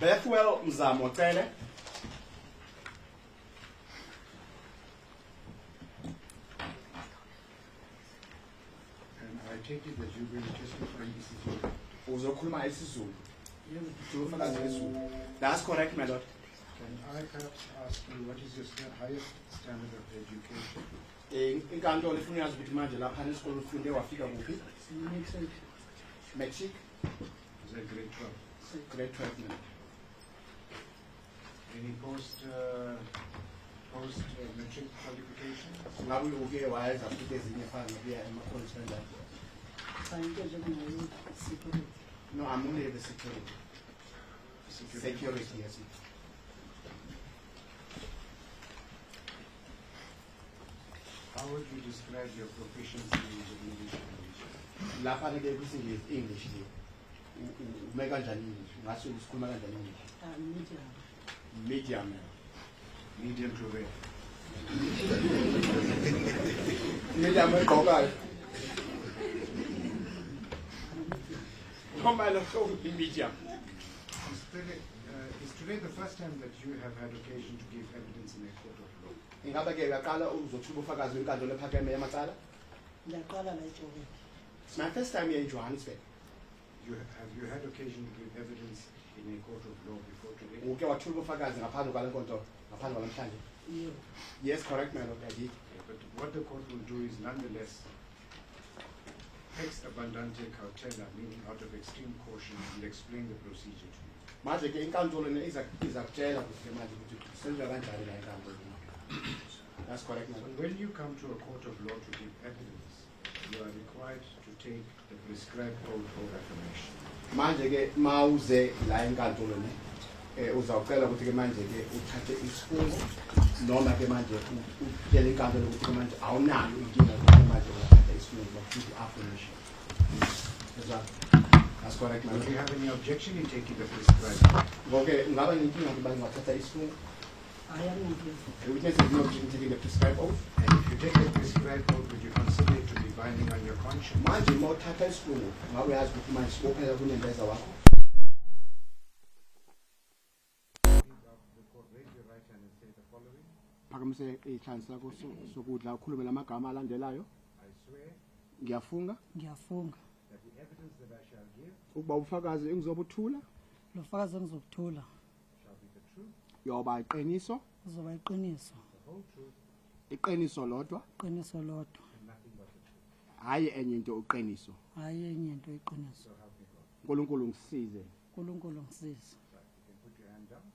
Bethuel Mzamo Tele. And I take it that you're going to testify in isiZulu. Uzokhuluma isiZulu. That's correct, my lord. Can I perhaps ask you, what is your highest standard of education? Inkantolo ifuna yazi ukuthi manje lapha esikole ufunde wafika kuphi? Matric. Is that grade 12? Grade 12 now. Any post matric qualification? Ngabe uke wayenza futhi ezinye fana nokuya ema-college kanjani? No, I'm only the security. Security, yes. How would you describe your proficiency in English language? Lapha ke kusingize English le. Uma kanjani English? Ngaso usikhuluma kanjani English? Medium. Medium to where? Medium egqokayo. Come on, let's go with medium. Is today the first time that you have had occasion to give evidence in a court of law? Ingabe ke uyaqala uzothuba ubufakazi wenkantolo ephakamileyo yamacala? It's my first time here in Johannesburg. Have you had occasion to give evidence in a court of law before today? Uke wathuba ubufakazi ngaphandle kwale nkantolo, ngaphandle kwalamhlanje? Yes, correct, my lord, I did. But what the court will do is nonetheless ex abundante cautela, meaning out of extreme caution, and explain the procedure to you. Manje ke inkantolo izakutshela ukuthi manje ukuthi senza kanjani la inkantolo. That's correct, my lord. When you come to a court of law to give evidence, you are required to take the prescribed oath or affirmation. Manje ke mawuze la inkantolo ne uzawucela ukuthi ke manje ke uthathe isifungo noma ke manje utshele inkantolo ukuthi ke manje awunalo inkinga ukuthi manje uthathe isifungo futhi affirmation. That's correct, my lord. If you have any objection, you take it the prescribed. Okay, ngaba nginkinga ukuthi bathatha isifungo. The witness has no objection taking the prescribed oath. And if you take the prescribed oath, would you consider it to be binding on your conscience? Manje mawuthatha isifungo ngabe uyazi ukuthi manje sibophela kunembeza wakho. Phakamise ihlansi lakho sokudla ukhulume lamagama alandelayo. I swear Ngiyafunga that the evidence that I shall give ukuba ubufakazi engizobuthula lofakazi engizokuthula shall be the truth, yoba iqiniso, kuzoba iqiniso, the whole truth, iqiniso lodwa, iqiniso lodwa, and nothing but the truth. hayi enye into uqiniso. hayi enye into iqiniso. So help me God. uNkulunkulu ngisize. uNkulunkulu ngisize. Right, you can put your hand down.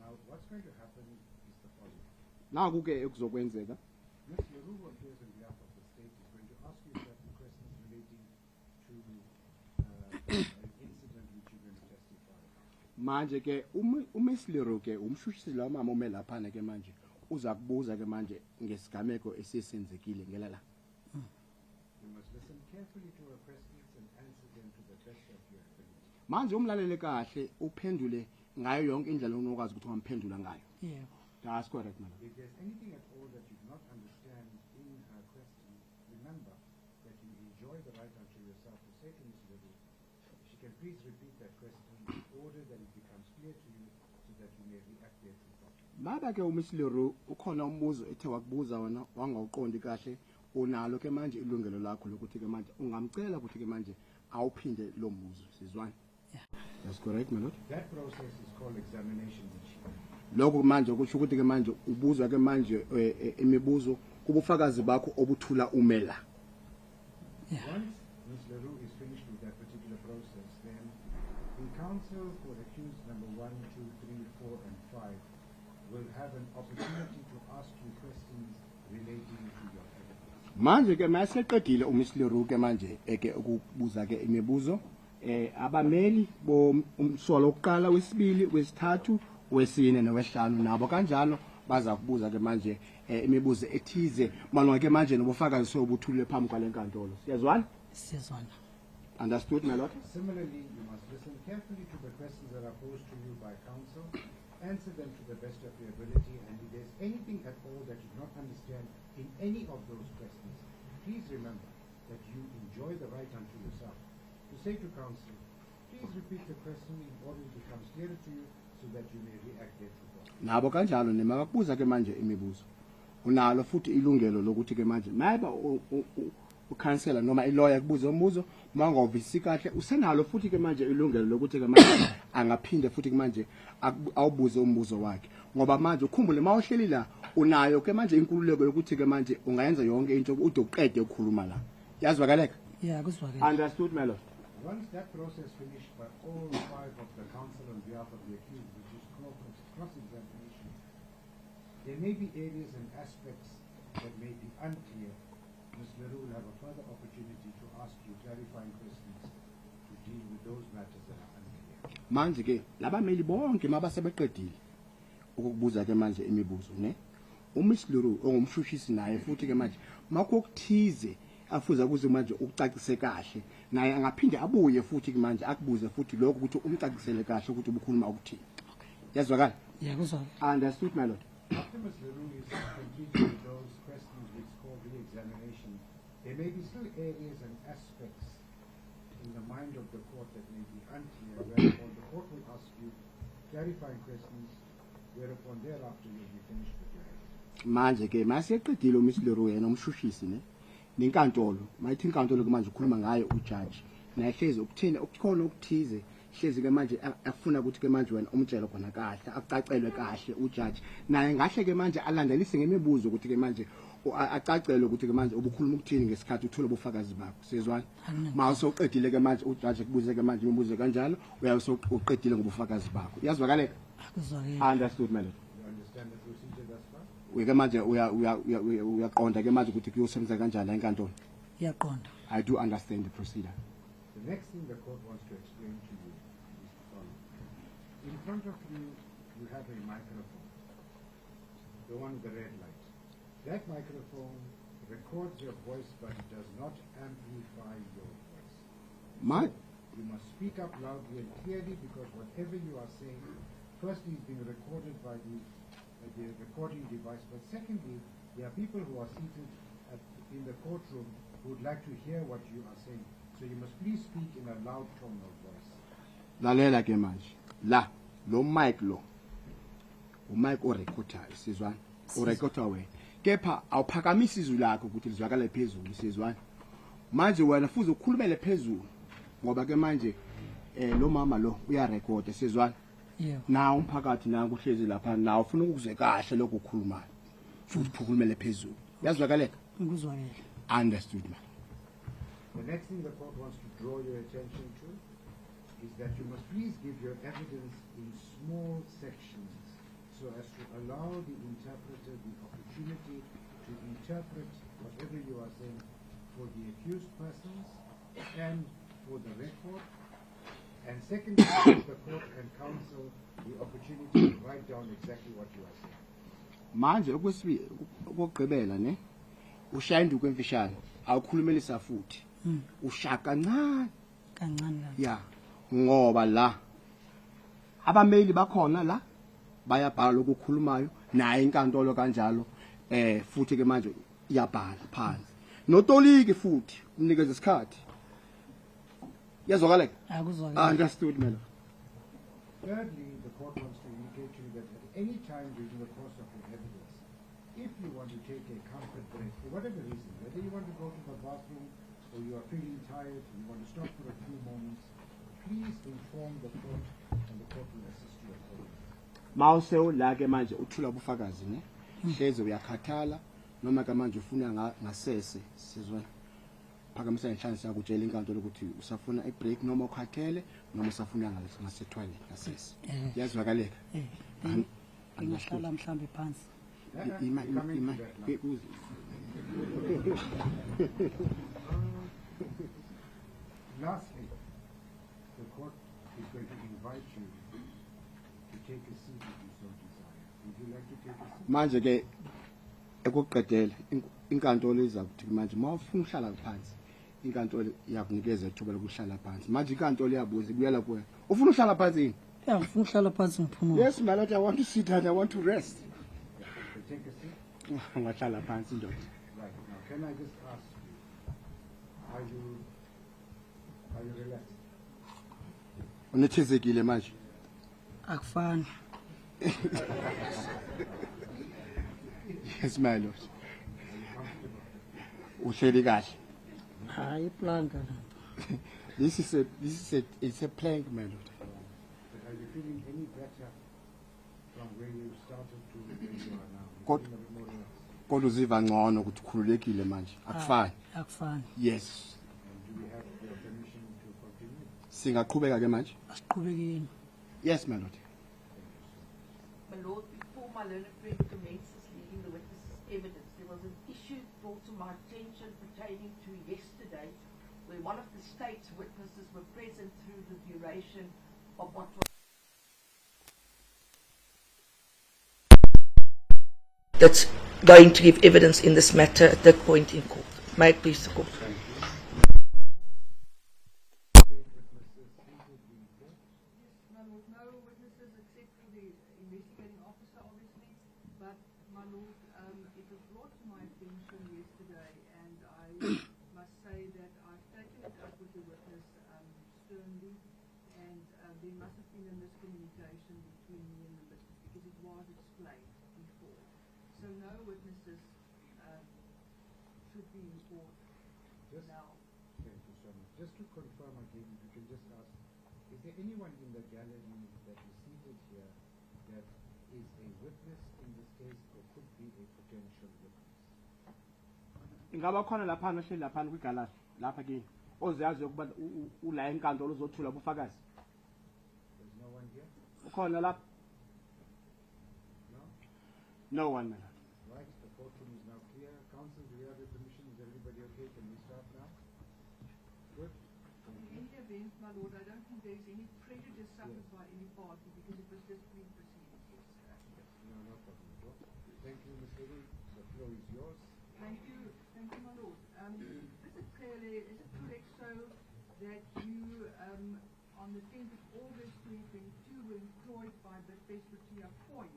Now, what's going to happen is the following. Naku ke ekuzokwenzeka. Ms. Leroux, who appears on behalf of the state, is going to ask you certain questions relating to an incident which you're going to testify about. Manje ke uMislero ke umshushisi la mama ume lapha ke manje uza kubuza ke manje ngesigameko esisenzekile ngelala. You must listen carefully to her questions and answer them to the best of your ability. Manje umlalele kahle uphendule ngayo yonke indlela onokwazi ukuthi ungamphendula ngayo. Yebo. That's correct, madam. If there's anything at all that you do not understand in her question, remember that you enjoy the right unto yourself to say to Ms. Leroux, she can please repeat that question in order that it becomes clear to you so that you may react thereto properly. Baba ke uMislero ukhona umbuzo ethe wakubuza wona wangawuqondi kahle unalo ke manje ilungelo lakho lokuthi ke manje ungamcela ukuthi ke manje awuphinde lo mbuzo sizwana. Yeah. That's correct, my lord. That process is called examination. Lokho manje kusho ukuthi ke manje ubuzwa ke manje imibuzo kubufakazi bakho obuthula umela. Yeah. Once Ms. Leroux is finished with that particular process, then the counsel for accused number 1, 2, 3, 4, and 5 will have an opportunity to ask you questions relating to your evidence. Manje ke maseqedile uMislero ke manje eke ukubuza ke imibuzo abameli bomsolo lokuqala wesibili wesithathu wesine nowesihlanu nabo kanjalo baza kubuza ke manje imibuzo ethize malunga ke manje nobufakazi sobuthule phambi kwale nkantolo. Siyazwana? Siyazwana. Understood, my lord? Similarly, you must listen carefully to the questions that are posed to you by counsel, answer them to the best of your ability, and if there's anything at all that you do not understand in any of those questions, please remember that you enjoy the right unto yourself to say to counsel, please repeat the question in order it becomes clearer to you so that you may react thereto. nabo kanjalo nemakakubuza ke manje imibuzo unalo futhi ilungelo lokuthi ke manje mayiba ukhansela noma ilawyer kubuza umbuzo mangovisi kahle usenalo futhi ke manje ilungelo lokuthi ke manje angaphinde futhi ke manje awubuze umbuzo wakhe ngoba manje ukhumbule mawuhleli la unayo ke manje inkululeko yokuthi ke manje ungayenza yonke into ude uqede ukukhuluma la yazwakaleka Yeah, kuzwakele. understood my lord. Once that process finished by all five of the counsel on behalf of the accused, which is cross-examination, there may be areas and aspects that may be unclear. Ms. Leroux will have a further opportunity to ask you clarifying questions to deal with those matters that are unclear. Manje ke labameli bonke mabasebeqedile ukukubuza ke manje imibuzo ne uMiss Leroux ongumshushisi naye futhi ke manje makho kuthize afuza kuze manje ukucacise kahle naye angaphinde abuye futhi ke manje akubuze futhi lokho ukuthi umcacisele kahle ukuthi ubukhuluma ukuthini yazwakala. Yeah, kuzwakele. Understood my lord. After Ms. Leroux is completed with those questions which call re-examination, there may be still areas and aspects in the mind of the court that may be unclear, whereupon the court will ask you clarifying questions, whereupon thereafter you'll be finished with your hearing. Manje ke masiyeqedile uMiss Leroux yena umshushisi ne nenkantolo mayithi inkantolo ke manje ukhuluma ngayo ujudge naye hlezi ukuthina ukukhona ukuthize hlezi ke manje afuna ukuthi ke manje wena umtshelo khona kahle akucacelwe kahle ujudge naye ngahle ke manje alandelise ngemibuzo ukuthi ke manje acacelwe ukuthi ke manje ubukhuluma ukuthini ngesikhathi uthola ubufakazi bakho sizwana mawusoqedile ke manje ujudge kubuze ke manje imibuzo kanjalo uyasoqedile ngobufakazi bakho yazwakaleka. Kuzwakele. Understood my lord. You understand the procedure thus far? Ke manje uyaqonda ke manje ukuthi kuyosebenza kanjani enkantolo. Iyaqonda. I do understand the procedure. The next thing the court wants to explain to you is the following. In front of you, you have a microphone, the one with the red light. That microphone records your voice, but it does not amplify your voice. You must speak up loudly and clearly because whatever you are saying, firstly, is being recorded by the recording device, but secondly, there are people who are seated in the courtroom who would like to hear what you are saying. So you must please speak in a loud tone of voice. Lalela ke manje la lo mic lo umic orecordayo sizwana urecorda wena kepha awuphakamisa izwi lakho ukuthi lizwakale phezulu sizwana manje wena futhi ukhulumele phezulu ngoba ke manje lo mama lo uyarecorda sizwana. Yeah. Na umphakathi na kuhlezi lapha na ufuna ukuzwe kahle lokho ukukhulumayo futhi uphumele phezulu yazwakaleka. Kuzwakele. Understood man. The next thing the court wants to draw your attention to is that you must please give your evidence in small sections so as to allow the interpreter the opportunity to interpret whatever you are saying for the accused persons and for the record, and secondly, give the court and counsel the opportunity to write down exactly what you are saying. Manje okwesibili okugqibela ne ushayindu kwemfishane awukhulumelisa futhi ushaka kancane Kancane. ya ngoba la abameli bakhona la bayabhala ukukhulumayo naye inkantolo kanjalo futhi ke manje iyabhala phansi notoliki futhi umnikeza isikhathi yazwakaleka. Akuzwakele. Understood man. Thirdly, the court wants to indicate to you that at any time during the course of your evidence, if you want to take a comfort break for whatever reason, whether you want to go to the bathroom or you are feeling tired, you want to stop for a few moments, please inform the court and the court will assist you accordingly. Mawuse la ke manje uthula ubufakazi ne hleze uyakhathala noma ke manje ufuna ngasese sizwe phakamisa nchance yakutshela inkantolo ukuthi usafuna ibreak noma ukhathele noma usafuna ngasetoilet ngasese yazwakaleka. Ngingahlala mhlambe phansi. Lastly, the court is going to invite you to take a seat if you so desire. Would you like to take a seat? Manje ke ekuqedela inkantolo izakuthi manje mawufuna uhlala phansi inkantolo iyakunikeza ithuba lokuhlala phansi manje inkantolo iyabuza kuyela kuwena ufuna uhlala phansi yini. Yeah, ngifuna uhlala phansi ngiphumule. Yes my lord, I want to sit and I want to rest. So take a seat. Ngahlala phansi ndoda. Right. Now, can I just ask you, are you relaxed? Unethezekile manje. Akufani. Yes, my lord. Uhleli kahle. Hayi planka. It's a plank, my lord. But are you feeling any better from where you started to where you are now? God. You feel a bit more relaxed? Kodwa uziva ngcono ukuthi ukhululekile manje. Akufani. Akufani. Yes. And do we have your permission to continue? Singaqhubeka ke manje. Asiqhubekeni. Yes, my lord. My Lord, before my learned friend commences reading the witness's evidence, there was an issue brought to my attention pertaining to yesterday, where one of the state's witnesses were present through the duration of what was that's going to give evidence in this matter at that point in court. May it please the court. My Lord, no witnesses except for the investigating officer, obviously. But, my Lord, it was brought to my attention yesterday, and I must say that I've taken it up with the witness sternly, and there must have been a miscommunication between me and the witness, because it was explained before. So no witnesses should be in court now. Thank you so much. Just to confirm again, if you can just ask, is there anyone in the gallery that is seated here that is a witness in this case or could be a potential witness? Ingaba khona lapha nohleli lapha kwigalasi lapha kini. Oziyazi ukuba ula enkantolo uzothula ubufakazi. There's no one here? Ukhona lapha? No? No one, my lord. Right, the courtroom is now clear. Counsel, do we have your permission? Is everybody okay? Can we start now? Good? In any event, my Lord, I don't think there is any prejudice suffered by any party, because it was just being proceeded yesterday. No, no problem at all. Thank you, Ms. Eddy. The floor is yours. Thank you, my Lord. Is it correct so that you, on the 10th of August 2022, were employed by Bidvest Point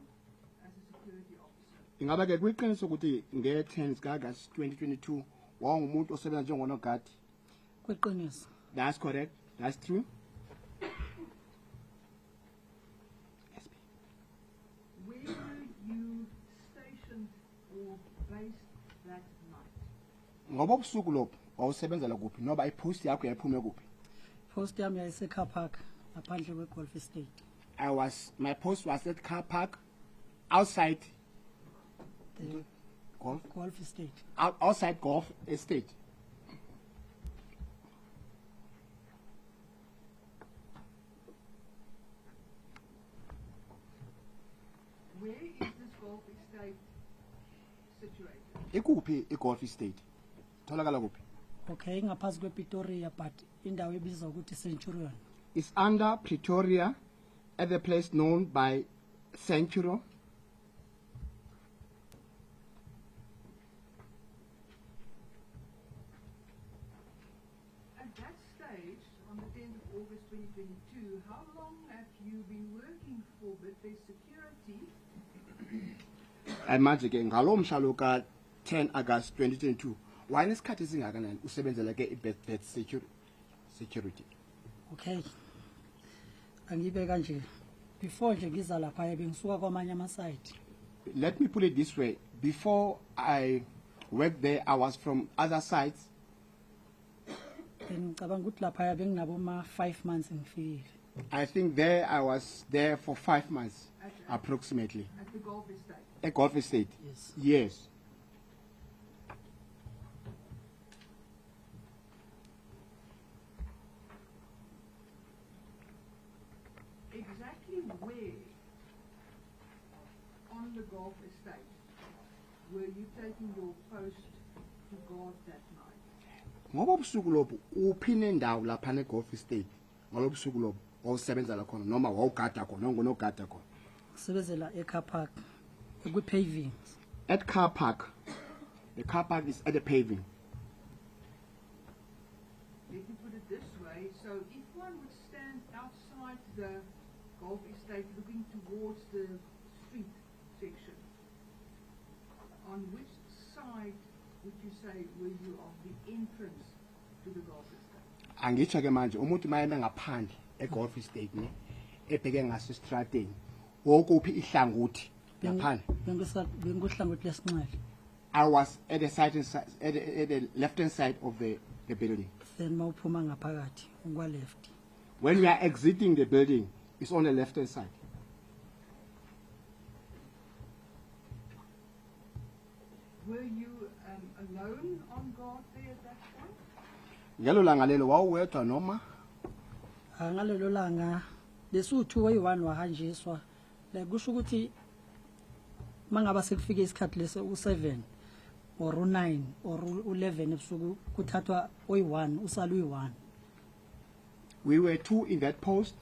as a security officer? Ingaba ke kwiqiniso ukuthi nge-10 zika-August 2022 wawungumuntu osebenza njengonogadi. Kweqiniso. That's correct. That's true. Where were you stationed or based that night? Ngoba ubusuku lopho wawusebenzela kuphi noba ipost yakho yaphume kuphi? Post yami yayisecar park ngaphandle kwe-golf estate. My post was at car park outside The golf estate. outside golf estate. Where is this golf estate situated? Ikuphi igolf estate? Tholakala kuphi? Okay, ngaphansi kwePretoria, but indawo ebizwa ukuthi Centurion. It's under Pretoria at the place known by Centurion. At that stage, on the 10th of August 2022, how long have you been working for Bidvest Security? Manje ke ngalo mhlalo ka 10 August 2022 wayenesikhathi esingakanani usebenzela ke iBedford security. Okay. Angibe kanje. Before nje ngiza lapha bengisuka kwamanye ama-site. Let me put it this way, before I worked there I was from other sites. Ngicabanga ukuthi lapha benginabo 5 months ngifikile. I think there I was there for 5 months approximately. At the golf estate? A golf estate. Yes. Yes. Exactly where on the golf estate were you taking your post to guard that night? Ngoba ubusuku lobo uphine ndawo lapha ne-golf estate ngalobusuku lobo wawusebenza la khona noma wawugada khona ngonogada khona? Sebenzela ecar park kwi-paving. At car park. The car park is at the paving. Let me put it this way, so if one would stand outside the golf estate looking towards the street section, on which side would you say were you of the entrance to the golf estate? Angitsho ke manje umuntu mayeme ngaphandle eGolf Estate ne ebheke ngasestradeni wokuphi ihlangothi ngaphandle. Benguhlangothi lesinxele. I was at the side at the left hand side of the building. Then mawuphuma ngaphakathi ngwa left. When we are exiting the building, it's on the left hand side. Were you alone on guard there at that point? Ngelo langa lelo wawuwedwa noma Ngalelo langa lesuthu wayi1 wahanjiswa la kusho ukuthi mangaba sekufike isikhathi lese u7 or u9 or u11 ebusuku kuthathwa oyi1 usala uyi1. we were 2 in that post,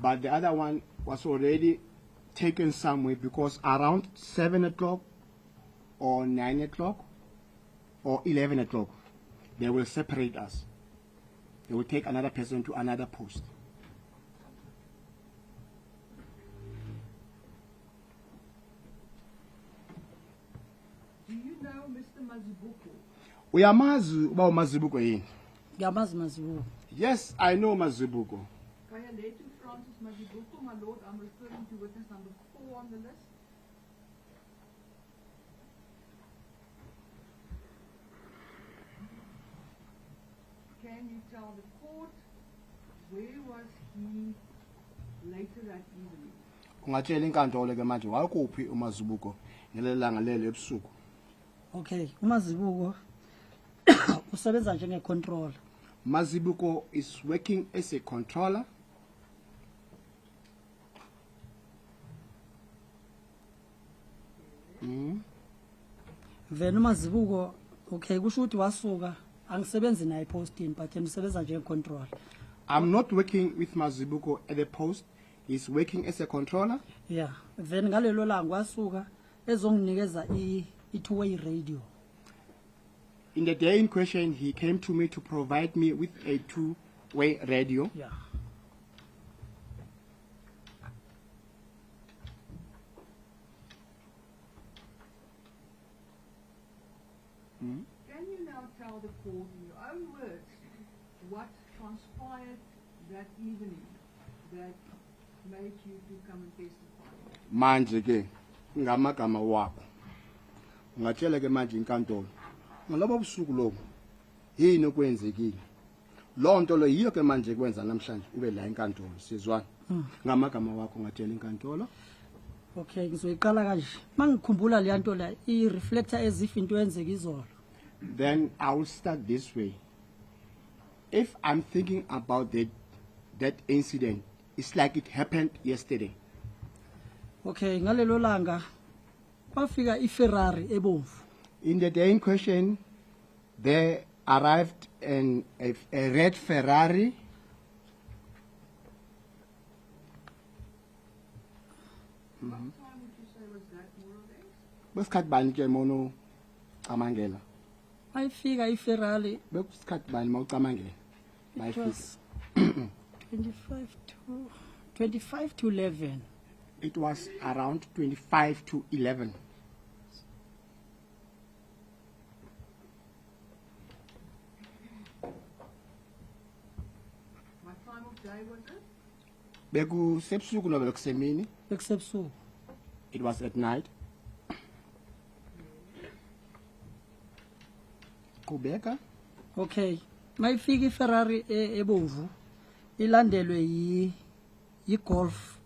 but the other one was already taken somewhere because around 7 o'clock or 9 o'clock or 11 o'clock, they will separate us. They will take another person to another post. Do you know Mr. Mazibuko? Uyamazi uba uMazibuko yini? Ngiyamazi Mazibuko. Yes, I know Mazibuko. Kayaletu Francis Mazibuko, my lord, I'm referring to witness number 4 on the list. Can you tell the court where was he later that evening? Ungatshela inkantolo ke manje wakuphi uMazibuko ngelelanga lelo ebusuku? Okay, uMazibuko usebenza njenge controller. Mazibuko is working as a controller. Then uMazibuko okay kusho ukuthi wasuka angisebenzi naye posting but ngisebenza njenge controller. I'm not working with Mazibuko at the post. He's working as a controller. Yeah, then ngalelo langa wasuka ezonginikeza i-two-way radio. In the day in question, he came to me to provide me with a two-way radio. Yeah. Can you now tell the court in your own words what transpired that evening that made you to come and testify? Manje ke ngamagama wakho. Ungatshela ke manje inkantolo. Ngalobo busuku lobo yini okwenzekile? Lonto lo yiyo ke manje kwenza namhlanje ube la enkantolo sizwana. Ngamagama wakho ungatshela inkantolo. Okay, ngizoyiqala kanje. Mangikhumbula le nto la i-reflector as if into yenzeka izolo. Then I will start this way. If I'm thinking about that incident, it's like it happened yesterday. Okay, ngalelo langa kwafika iFerrari ebomvu. In the day in question, there arrived a red Ferrari. What time would you say was that, more or less? Besikhathi bani ke mono camangela? Ayifika iFerrari. Besikhathi bani mawucamangela? It was 25 to 11. It was around 25 to 11. What time of day was it? Beku sebusuku noma bekusemini. Bekusebusuku. It was at night. Kubeka. Okay, mayifika iFerrari ebomvu ilandelwe yi-Golf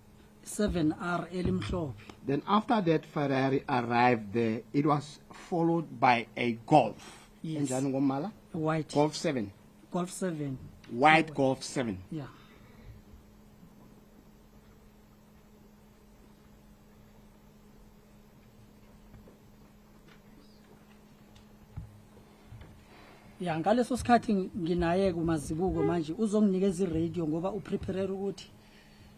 7R elimhlophe. Then after that Ferrari arrived there, it was followed by a Golf. Yes. Enjani ngombala? White. Golf 7. Golf 7. White Golf 7. Yeah. Ya ngaleso sikhathi nginaye kuMazibuko manje uzonginikeza iradio ngoba uprepare ukuthi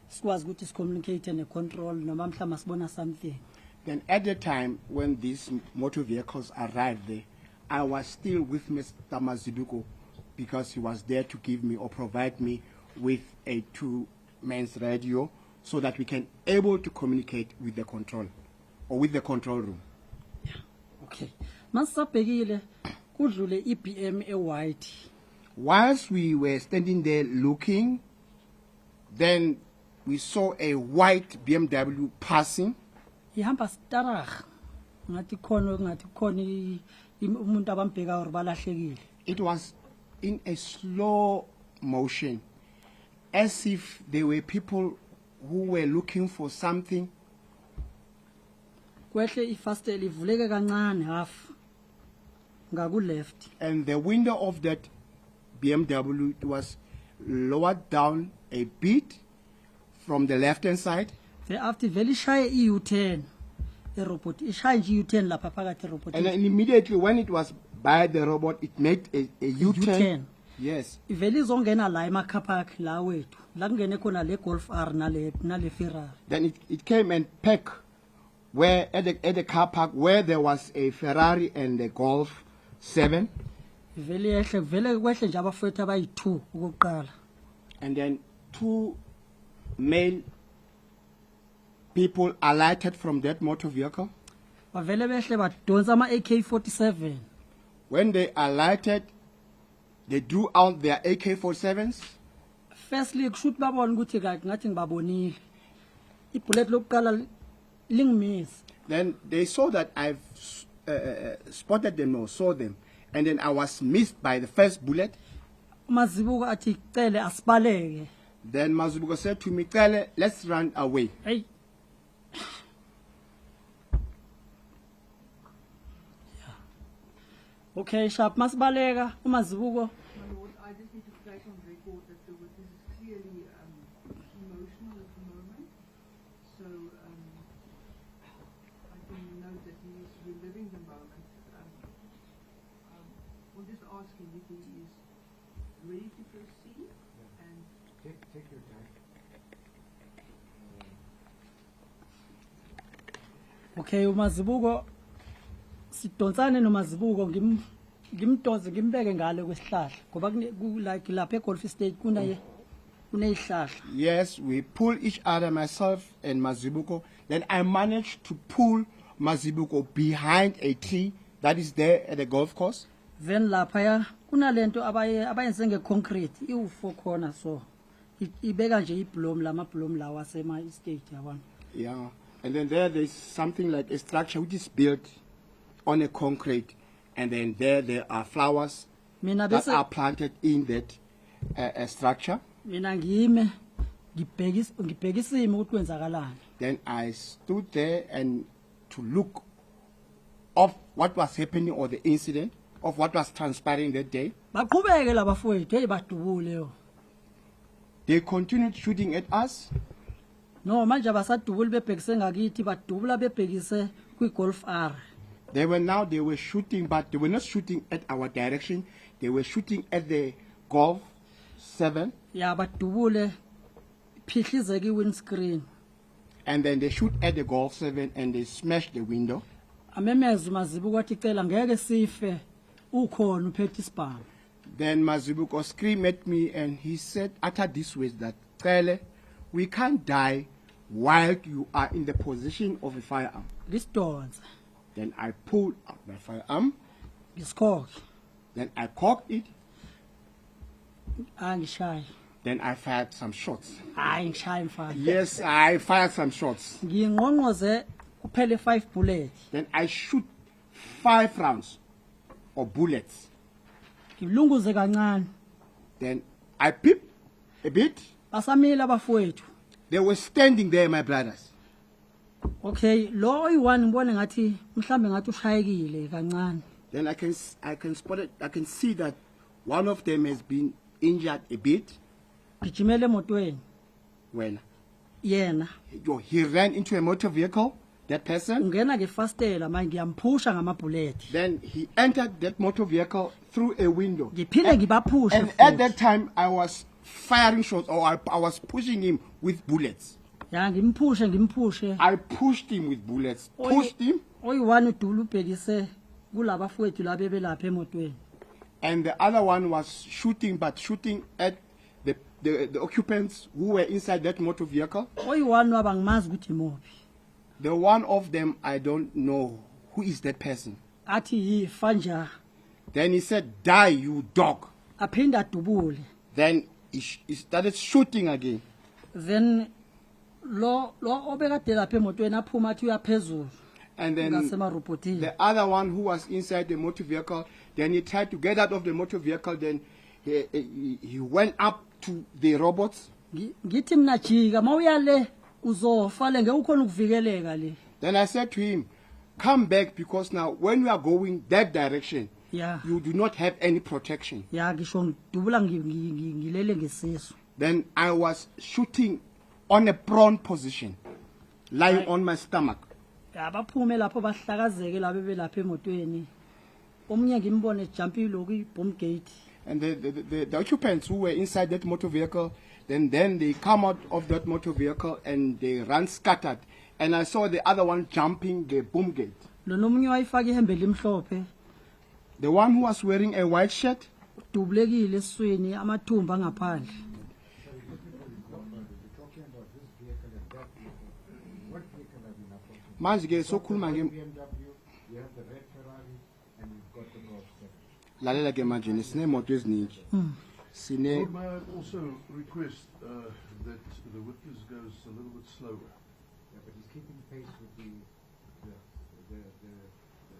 sikwazi ukuthi sicommunicate ne-control noma mhlawumbe sibona something. Then at the time when these motor vehicles arrived there, I was still with Mr. Mazibuko because he was there to give me or provide me with a two-man's radio so that we can able to communicate with the control or with the control room. Yeah. Okay. Masabhekile kudlule iBM white. Whilst we were standing there looking, Then we saw a white BMW passing. ihamba starach ngathi khona umuntu abambheka or balahlekile. It was in a slow motion, as if there were people who were looking for something. Kwehle ifastela ivuleke kancane half ngaku left. And the window of that BMW, it was lowered down a bit from the left-hand side. After vele ishaye i-U-turn robot ishaye nje i-U-turn lapha phakathi robot. And then immediately when it was by the robot, it made a U-turn. U-turn. Yes. Ivele izongena la emakhaya park la wethu la kungene khona le Golf R nale Ferrari. Then it came and parked where at the car park where there was a Ferrari and a Golf 7. Vele kwehle nje abafowethu abayi2 ukuqala. And then 2 male people alighted from that motor vehicle. Bavele behle badonsa ama AK47. When they alighted, they drew out their AK-47s. Firstly kushuthi babona ukuthi ngathi ngibabonile. Ibullet lokuqala lingimiss. Then they saw that I've spotted them or saw them. And then I was missed by the first bullet. Mazibuko athi cele asibaleke. Then Mazibuko said to me, "Tele, let's run away." Hey. Okay, sharp masibaleka uMazibuko. My Lord, I just need to place on record that the witness is clearly emotional at the moment. So I can note that he is reliving the moment. We'll just ask him if he is ready to proceed. And Take your time. Okay, uMazibuko sidonsane noMazibuko ngimdonze ngimbeke ngale kwesihlahla ngoba like lapha eGolf Estate kuneyihlahla. Yes, we pull each other, myself and Mazibuko. Then I managed to pull Mazibuko behind a tree that is there at the golf course. Then lapha ya kunalento abayenze ngeconcrete iwu4 corner so ibeka nje ibloom lamabloom lawa sema estate yabona. Yeah, and then there's something like a structure which is built on a concrete, and then there are flowers that are planted in that structure. Mina ngime ngibhekisa imi ukuthi kwenzakalani. Then I stood there and to look of what was happening or the incident of what was transpiring that day. Baqhubeke labafowethu hey badubule yo. They continued shooting at us. No manje abasadubule bebhekise ngakithi badubula bebhekise kwiGolf R. They were shooting, but they were not shooting at our direction. They were shooting at the Golf 7. Yeah, badubule phihlizeke windscreen. And then they shoot at the Golf 7 and they smashed the window. Amemeza uMazibuko athi cela ngeke sife ukhona uphethe isibhamu. Then Mazibuko screamed at me and he said, uttered these words that, "Cele, we can't die while you are in the position of a firearm." Lisdonsa. Then I pulled out my firearm. Ngisikhoke. Then I cocked it. Angishaye. Then I fired some shots. Hayi ngishaye mfana. Yes, I fired some shots. Ngingqonqoze kuphele 5 bullets. Then I shoot 5 rounds or bullets. Ngilunguze kancane. Then I peeped a bit. Basamile abafowethu. They were standing there, my brothers. Okay, lo oyi1 ngibone ngathi mhlambe ngathi ushayekile kancane. Then I can see that one of them has been injured a bit. Gijimele emotweni. When Yena. he ran into a motor vehicle, that person. Ungena ngefastela manje ngiyamphusha ngamabullet. Then he entered that motor vehicle through a window. Ngiphinde ngibaphushe. And at that time, I was firing shots, or I was pushing him with bullets. Ya ngimphushe. I pushed him with bullets. Pushed him. Oyi1 udula ubhekise kulabafowethu labebelapha emotweni. And the other one was shooting, but shooting at the occupants who were inside that motor vehicle. Oyi1 wabangimazi ukuthi imophi. The one of them, I don't know who is that person. Athi yifa nja. Then he said, "Die, you dog." Aphinda adubule. Then he started shooting again. then lo obekade lapha emotweni aphuma athi uyaphezulu And then ngasemarobhotini. the other one who was inside the motor vehicle, then he tried to get out of the motor vehicle, then he went up to the robots. Ngithi mina jika mawuyale uzofa le ngeke ukhona ukuvikeleka le. Then I said to him, come back, because now when you are going that direction, Yeah. you do not have any protection. Ya ngisho ngidubula ngilele ngesisu. Then I was shooting on a prone position, lying on my stomach. Abaphume lapho bahlakazeke labe belapha emotweni. Omunye ngimbone jumpile ku-bomb gate. And the occupants who were inside that motor vehicle, then they come out of that motor vehicle and they run scattered. And I saw the other one jumping the boom gate. Lo nomunye wayifaka ihembe limhlophe. The one who was wearing a white shirt, Dubulekile esweni amathumba ngaphandle. Talking about this vehicle and that vehicle, what vehicle have you now talking about? manje ke sokhuluma nge BMW, you have the red Ferrari, and you've got the Golf 7. lalela ke manje sinemoto eziningi. Sine Lord, may I also request that the witness goes a little bit slower? Yeah, but he's keeping pace with the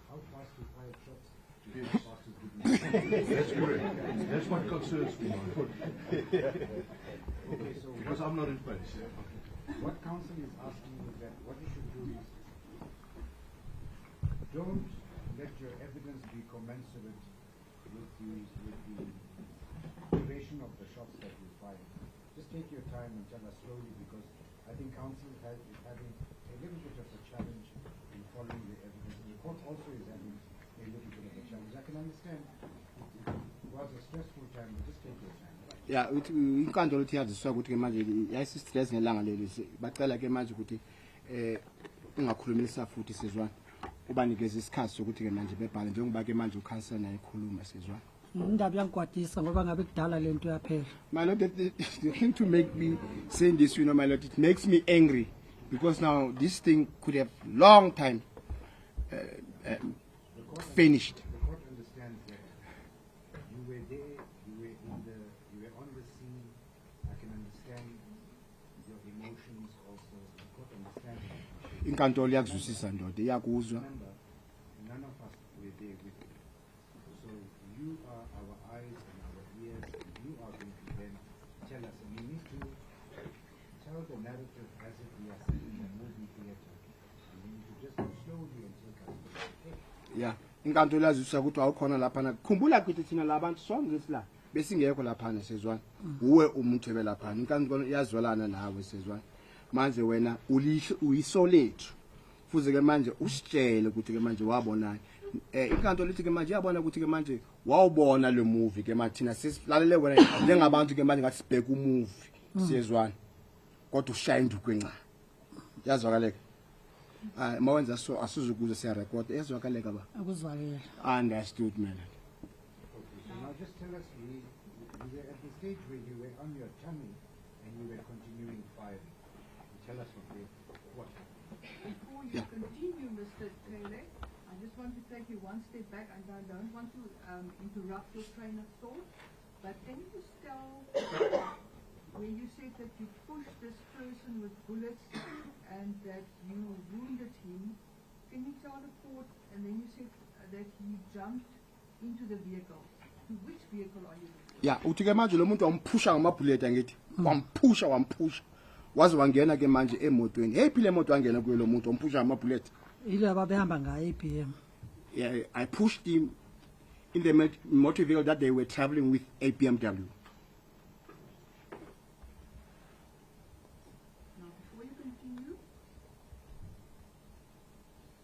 how fast you fire shots, Yes. how fast is giving. That's correct. That's what concerns me, my friend. Okay, so Because I'm not in pace. what counsel is asking is that what you should do is don't let your evidence be commensurate with the duration of the shots that you fire. Just take your time and tell us slowly, because I think counsel is having a little bit of a challenge in following the evidence. And the court also is having a little bit of a challenge. I can understand it was a stressful time, but just take your time. ya uthi inkantolo ithi yaziswa ukuthi ke manje yayisi stress ngelanga leli bacela ke manje ukuthi ungakhulumisa futhi sizwana ubanikeza isikhathi sokuthi ke manje bebhale njengoba ke manje ukhansela naye ekhuluma sizwana. Indaba yangigwadisa ngoba ngabe kudala lento yaphela. My lord, the thing to make me saying this, you know, my lord, it makes me angry, because now this thing could have long time finished. The court understands that you were there, you were on the scene. I can understand your emotions also. The court understands that. Inkantolo iyakuzwisisa ndoda iyakuzwa. Remember, none of us were there with you. So you are our eyes and our ears, and you are going to then tell us. And you need to tell the narrative as if we are sitting in a movie theater. And you need to just go slowly and take us to the take. Yeah, inkantolo iyazwisisa ukuthi awukhona lapha. Khumbula ukuthi thina labantu sonke sila besingekho lapha sizwana. Uwe umuntu ebelapha. Inkantolo iyazwelana nawe sizwana. Manje wena uyiso lethu. Fuze ke manje usitshele ukuthi ke manje wabonani. Inkantolo lithi ke manje yabona ukuthi ke manje wawubona le movie ke manje thina sisilalele wena njengabantu ke manje ngathi sibheka umovie siyezwana. Kodwa ushaya induku enca. Yazwakaleka. Mawenza so asuzukuze siya record yazwakaleka ba. Akuzwakela. Understood man. Okay, so now just tell us, you were at the stage where you were on your tummy and you were continuing firing. Tell us what happened. Before you continue, Mr. Taylor, I just want to take you one step back, and I don't want to interrupt your train of thought, but can you just tell where you said that you pushed this person with bullets and that you wounded him, can you tell the court, and then you said that he jumped into the vehicle. To which vehicle are you referring? Yeah, uthi ke manje lo muntu wamphusha ngamabullet angithi. Wamphusha. Waze wangena ke manje emotweni. Hey phile emoto wangena kuyo lo muntu wamphusha ngamabullet. Ile babehamba ngayo APM. Yeah, I pushed him in the motor vehicle that they were traveling with, a BMW. Now, before you continue,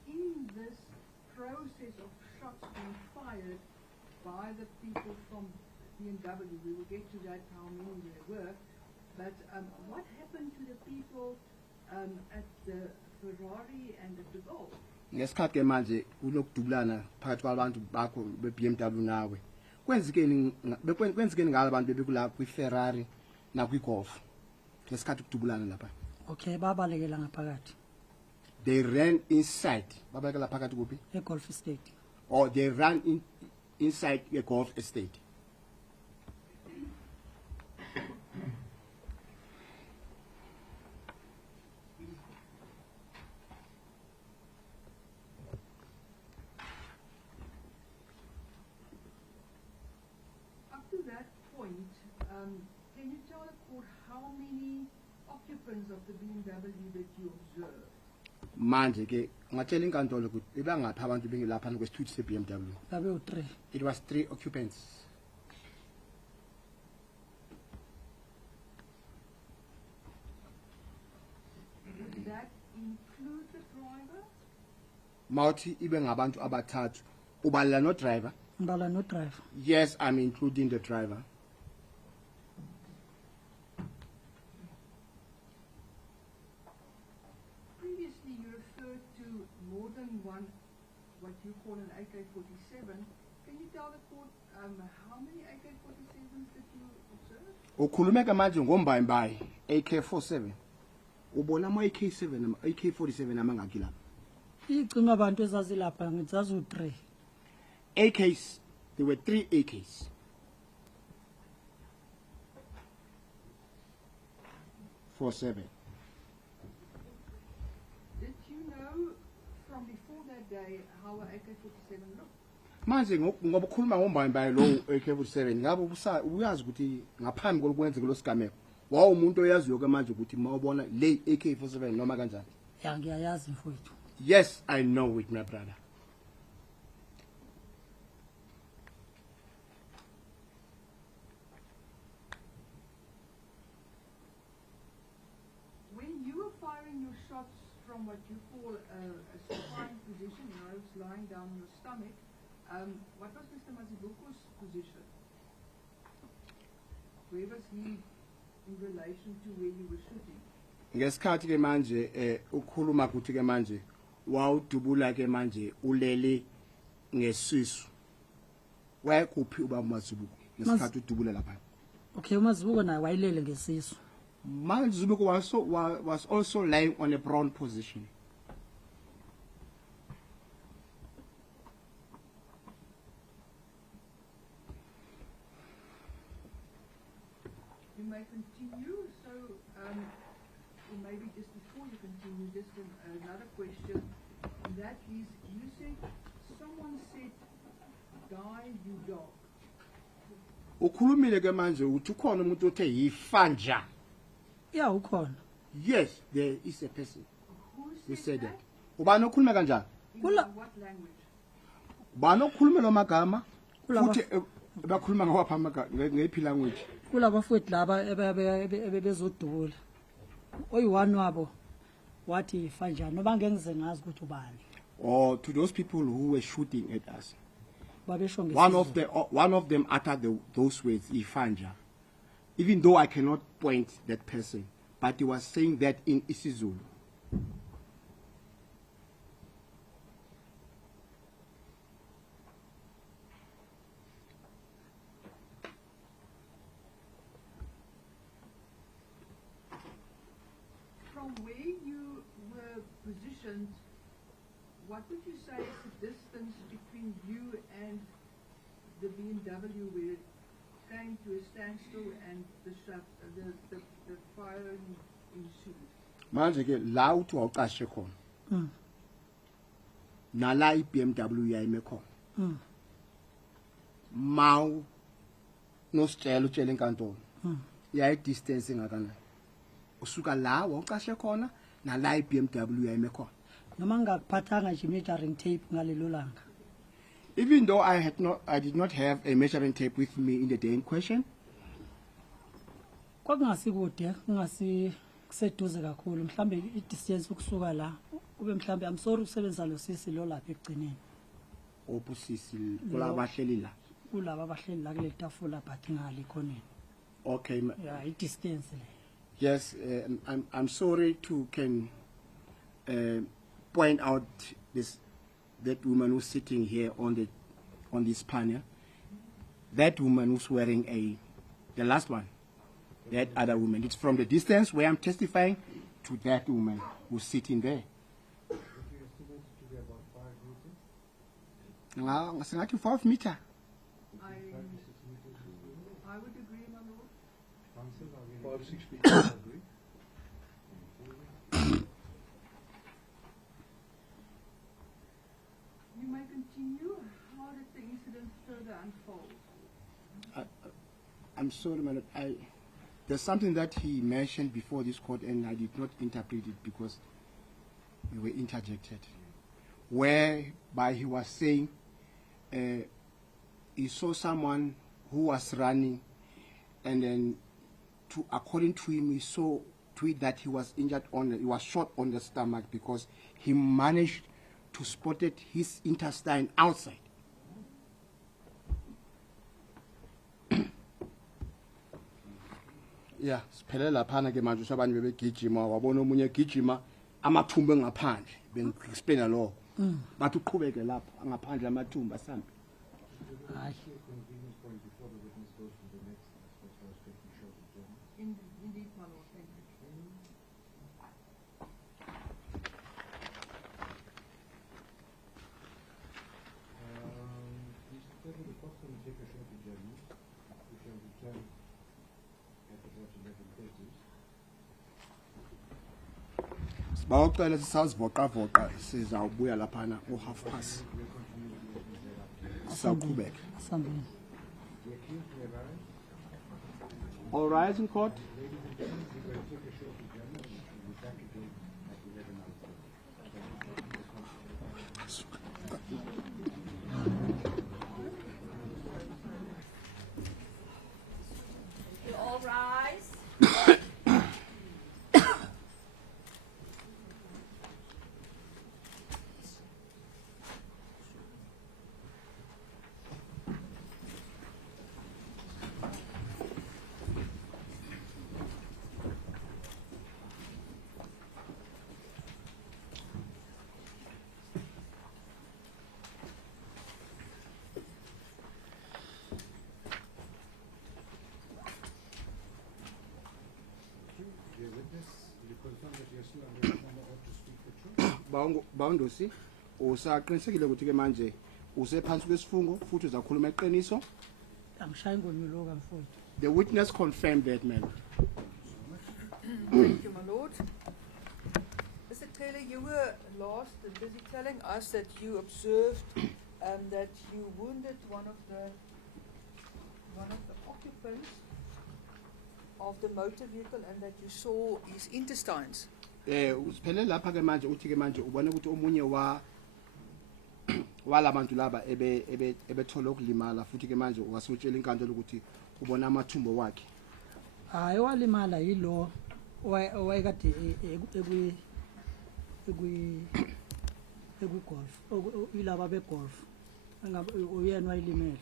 in this process of shots being fired by the people from BMW, we will get to that, how many there were, but what happened to the people at the Ferrari and at the Golf? Ngesikhathi ke manje kulokudubulana phakathi kwabantu bakho be-BMW nawe. Kwenzikeni ngalo abantu bebekula kwi-Ferrari na kwi-Golf. Ngesikhathi ukudubulana lapha. Okay, babalekela ngaphakathi. They ran inside. Babalekela phakathi kuphi? eGolf Estate. Or they ran inside a Golf estate. point, can you tell the court how many occupants of the BMW that you observed? Manje ke ngatshela inkantolo ukuthi ibangaphi abantu bengelapha kwesithuthi se-BMW. babe u3. It was 3 occupants. Did that include the driver? Mawuthi ibe ngabantu abathathu. Ubalela no driver? ngibala no driver. Yes, I'm including the driver. Previously, you referred to more than one, what you call an AK-47. Can you tell the court how many AK-47s that you observed? Ukhulumeka manje ngombayimbayi AK-47. Ubona ama AK-47 amangaki lapha? Icinga abantu ezazilapha ngizazi u3. AKs, there were 3 AKs. .47. Did you know from before that day how an AK-47 looked? Manje ngoba ukhuluma ngombayimbayi lo AK-47 ngabe uyazi ukuthi ngaphambi kokwenzeka lo sigameko umuntu oyaziyo ke manje ukuthi mawubona le AK-47 noma kanjani? Ya ngiyayazi mfowethu. Yes, I know it, my brother. When you were firing your shots from what you call a supine position, you know, it's lying down on your stomach, what was Mr. Mazibuko's position? Where was he in relation to where you were shooting? Ngesikhathi ke manje ukhuluma ukuthi ke manje wawudubula ke manje ulele ngesisu. Wayekuphi ubaba Mazibuko ngesikhathi udubula lapha? Okay, uMazibuko naye wayilele ngesisu. Mazibuko was also lying on a prone position. You may continue, so or maybe just before you continue, just another question. And that is, you said, someone said, die you dog. Ukhulumile ke manje uthi ukhona umuntu othe yifanja. Ya ukhona. Yes, there is a person Who who said that. that? Ubani okhuluma kanjani? In Kula- what language? Ubani okhuluma lo magama? Kulaba- Futhi bakhuluma ngawaphi amagama ngephi language? Kulaba futhi laba ebezodubula. Oyi1 wabo wathi fanjani noba ngengize ngazi ukuthi ubani. Or to those people who were shooting at us. Babesho One of them uttered those words, ifanja. Even though I cannot point that person, but he was saying that in isiZulu. From where you were positioned, what would you say is the distance between you and the BMW where it came to a standstill and the firing ensued? Manje ke la uthi wawuqashe khona. Nala iBMW yayime khona. Mawu nositshela utshela enkantolo. Yayi distance engakanani. Usuka la wawuqashe khona nala iBMW yayime khona. noma ngakuphathanga nje measuring tape ngalelo langa. Even though I did not have a measuring tape with me in the day in question. Kwakungasikude kungasi kuseduze kakhulu mhlambe i-distance ukusuka la ube mhlambe I'm sorry usebenza lo sisi lo lapha egcineni. Opusisi kulabahleli la. Kulaba abahleli la kule tafula but ngale khoneni. Okay. Yeah, i-distance le. Yes, I'm sorry to point out that woman who's sitting here on this panel. That woman who's wearing the last one. That other woman. It's from the distance where I'm testifying to that woman who's sitting there. Would you estimate it to be about 5 meters? Ngathi 5 meter. 5 to 6 meters? I would agree, my lord. Counsel, are we 5, 6 feet, I agree. You may continue. How did the incident further unfold? I'm sorry, man. There's something that he mentioned before this court, and I did not interpret it because we were interjected. Whereby he was saying he saw someone who was running, and then, according to him, he saw to it that he was injured he was shot on the stomach because he managed to spot his intestine outside. Yeah, siphele laphana ke manje usabani bebegijima wabona omunye egijima amathumbu engaphandle bengiexplaina lo bathi uqhubeke lapho angaphandle amathumbu asambi. Hayi. Convenience point before the witness goes to the next aspect I was taking short of German. Indeed, my lord, thank you. Mr. President, the court will take a short adjournment. We shall return at about 11:30. Sibawucela sisazivoqavoqa sizawubuya laphana ngo-past. We'll continue with the witness thereafter. Sizawuqhubeka. Asambeni. The accused may rise. All rise in court. Ladies and gentlemen, we're going to take a short adjournment and we'll be back again at 11 hours. You all rise. Dear witness, you confirm that you're still under the former oath to speak the truth? Bawundosi usaqinisekile ukuthi ke manje usephansi kwesifungo futhi uzakhuluma iqiniso. Angishayi ngonyulo kamfowethu. The witness confirmed that, man. Thank you, my lord. Mr. Taylor, you were last busy telling us that you observed that you wounded one of the occupants of the motor vehicle and that you saw his intestines. Usiphele lapha ke manje uthi ke manje ubone ukuthi omunye walabantu laba ebethola ukulimala futhi ke manje wasutshela inkantolo ukuthi ubona amathumbu wakhe. Hayi walimala yilo wayekade golf ilaba begolf angabe uyena wayilimela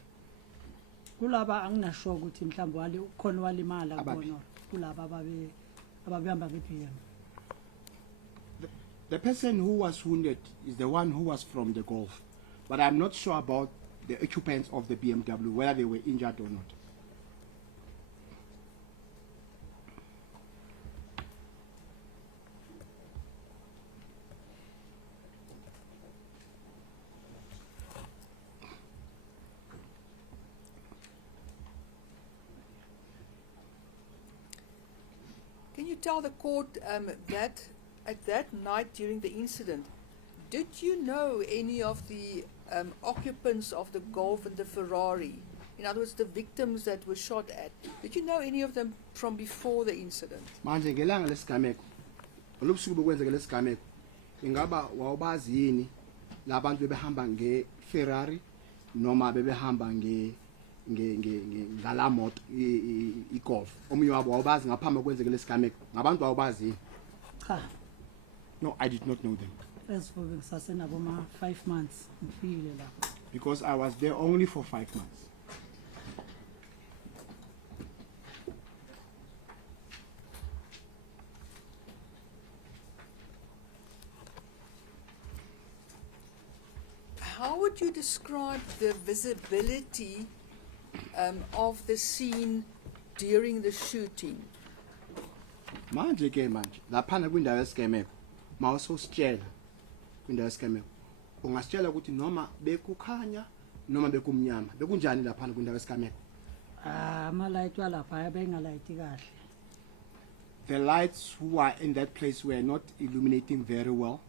kulaba anginasho ukuthi mhlawumbe khona walimala kubona kulaba ababehamba ngeBM. The person who was wounded is the one who was from the Gulf, but I'm not sure about the occupants of the BMW, whether they were injured or not. Can you tell the court that at that night during the incident, did you know any of the occupants of the Golf and the Ferrari? In other words, the victims that were shot at. Did you know any of them from before the incident? Manje ngelanga lesigameko olubusuku bokwenzeka lesigameko ingaba wawubazi yini labantu bebehamba ngeFerrari noma bebehamba ngala moto iGolf omunye wabo wawubazi ngaphambi kwenzeka lesigameko ngabantu wawubazi yini? Cha. No, I did not know them. Esivuke sasenabo ma 5 months ngifile la. Because I was there only for 5 months. How would you describe the visibility of the scene during the shooting? Manje ke manje laphana kwindawo yesigameko mawusositshela kwindawo yesigameko ungasitshela ukuthi noma bekukhanya noma bekumnyama bekunjani laphana kwindawo yesigameko. Ama-light walapha bengalayithi kahle. The lights who are in that place were not illuminating very well.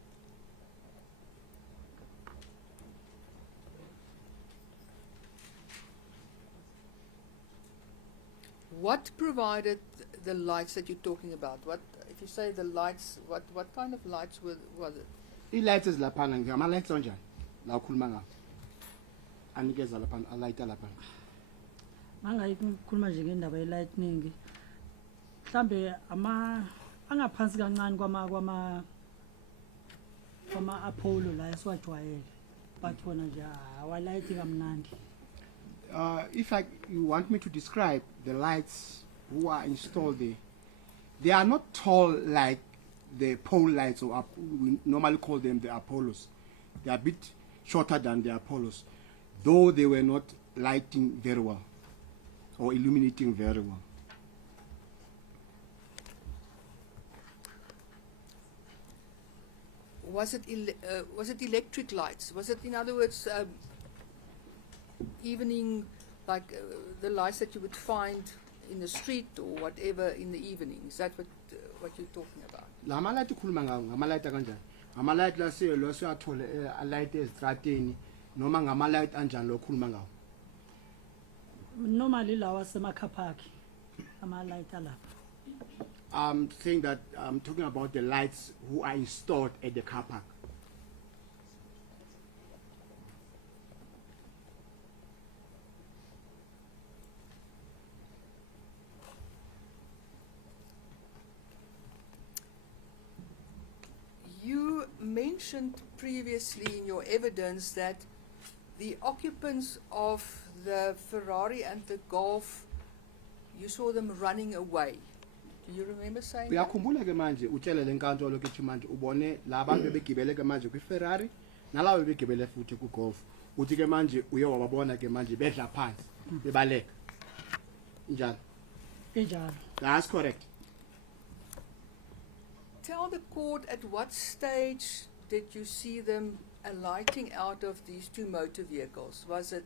What provided the lights that you're talking about? What, if you say the lights, what kind of lights was it? I-lights ezilaphana ngama-lights onjani la ukhuluma ngawo anikeza laphana alayita laphana mangayikhuluma nje ngendaba ye-lightning mhlambe angaphansi kancane kwama-apollo la esiwajwayele but wona nje awalayithi kamnandi. If you want me to describe the lights who are installed there, they are not tall like the pole lights, or we normally call them the Apollos. They are a bit shorter than the Apollos, though they were not lighting very well or illuminating very well. Was it electric lights? Was it, in other words, evening, like the lights that you would find in the street or whatever in the evening? Is that what you're talking about? La malayithi ukhuluma ngawo ngamalayithi kanjani? Ngamalayithi la siwathole alayithi ezitrateni noma ngamalayithi anjani lo khuluma ngawo? Normally lawa semakhapaki ama-light alapha. I'm saying that I'm talking about the lights who are installed at the car park. You mentioned previously in your evidence that the occupants of the Ferrari and the Golf, you saw them running away. Do you remember saying that? Uyakhumbula ke manje utshele lenkantolo ukuthi manje ubone labantu begibele ke manje kwiFerrari nalawo begibele futhi kuGolf. Uthi ke manje uye wababona ke manje bedla phansi bebaleka. Injalo. Injalo. That's correct. Tell the court at what stage did you see them alighting out of these two motor vehicles? Was it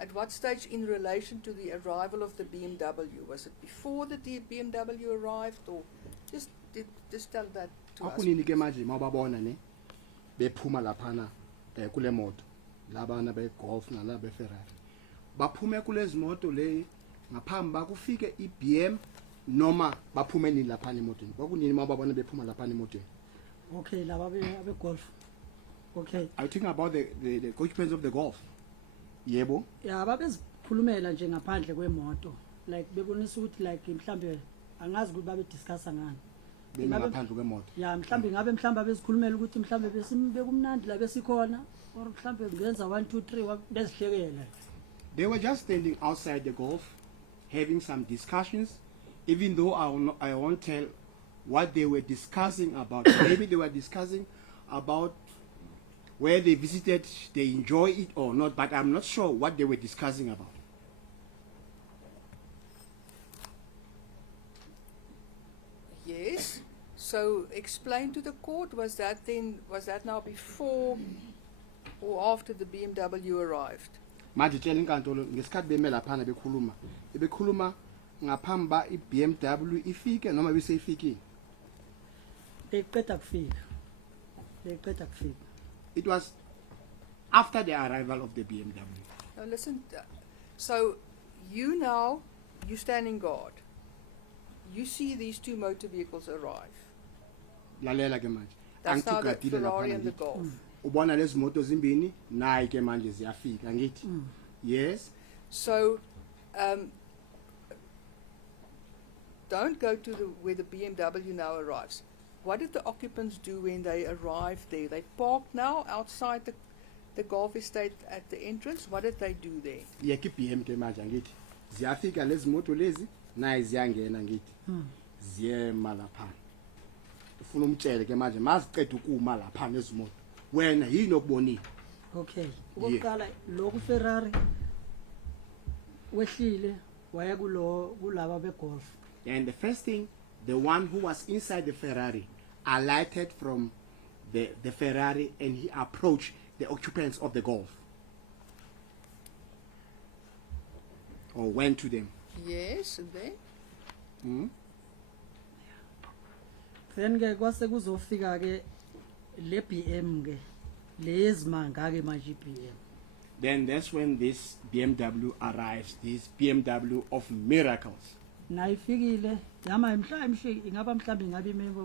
at what stage in relation to the arrival of the BMW? Was it before the BMW arrived, or just tell that to us? Akunini ke manje mawababona ne bephuma laphana kule moto labana beGolf nala beFerrari. Baphume kulezi moto le ngaphambi bakufike iBM noma baphume nini laphana emotweni? Kwakunini mawababona bephuma laphana emotweni? Okay, laba beGolf. Okay. Are you talking about the occupants of the Golf? Yebo. Yeah, babezikhulumela nje ngaphandle kwemoto. Like bebonisa ukuthi like mhlambe angazi ukuthi babe discussa ngani. Ngaphandle kwemoto. Yeah, mhlambe ngabe mhlambe bezikhulumela ukuthi mhlambe bekumnandi la besikhona or mhlambe ngenza 1 2 3 bezihlekela. They were just standing outside the Golf having some discussions, even though I won't tell what they were discussing about. Maybe they were discussing about where they visited, they enjoy it or not, but I'm not sure what they were discussing about. Yes. So explain to the court, was that now before or after the BMW arrived? Manje tshela inkantolo ngesikhathi beme laphana bekhuluma ngaphambi ba iBMW ifike noma beseyifikile. Beqeda kufika. It was after the arrival of the BMW. Now listen, so you stand in guard. You see these two motor vehicles arrive. Lalela ke manje. That's now the Ferrari and the Golf. Ubona lezi moto zimbini nayi ke manje ziyafika ngithi. Yes. So don't go to where the BMW now arrives. What did the occupants do when they arrived there? They parked now outside the Golf estate at the entrance. What did they do there? Yeke iBM ke manje ngithi. Ziyafika lezi moto lezi nayi ziyangena ngithi. Ziyema laphana. Ufuna umtshele ke manje maziqeda ukuma laphana ezimoto. Wena yini okubonile? Okay. Ukuqala lokhu Ferrari wehlile waya kulaba beGolf. And the first thing, the one who was inside the Ferrari alighted from the Ferrari and he approached the occupants of the Golf. Or went to them. Yes, and then? Then ke kwase kuzofika ke le BM ke lezimanga ke manje BM. Then that's when this BMW arrives, this BMW of miracles. nayifikile yama mhlawumbe ingaba mhlawumbe ingabe maybe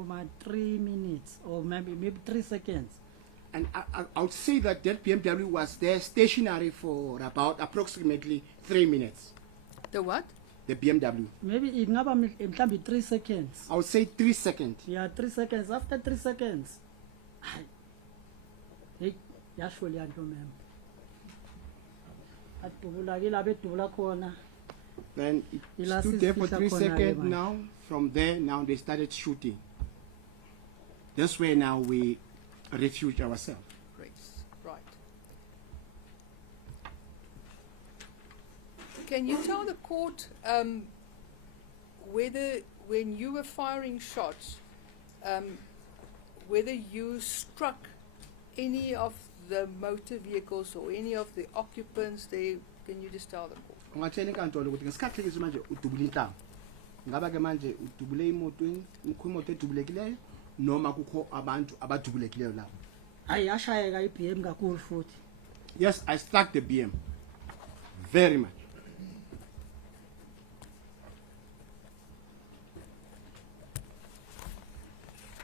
3 minutes or maybe 3 seconds. And I would say that BMW was there stationary for about approximately 3 minutes. The what? The BMW. Maybe ingaba mhlawumbe 3 seconds. I would say 3 seconds. Yeah, 3 seconds. After 3 seconds, hey, yasho le nto mem. Atubula ke labe tubula khona. Then it stood there for 3 seconds now. From there, now they started shooting. That's where now we refuge ourselves. Right. Can you tell the court whether, when you were firing shots, whether you struck any of the motor vehicles or any of the occupants there? Can you just tell the court? Ungatshela inkantolo ukuthi ngesikhathi lesi manje udubula intambo. Ngaba ke manje udubule imotweni, imoto edubulekileyo noma kukho abantu abadubulekileyo lapho. Hayi yashayeka iBM kakhulu futhi. Yes, I struck the BM very much.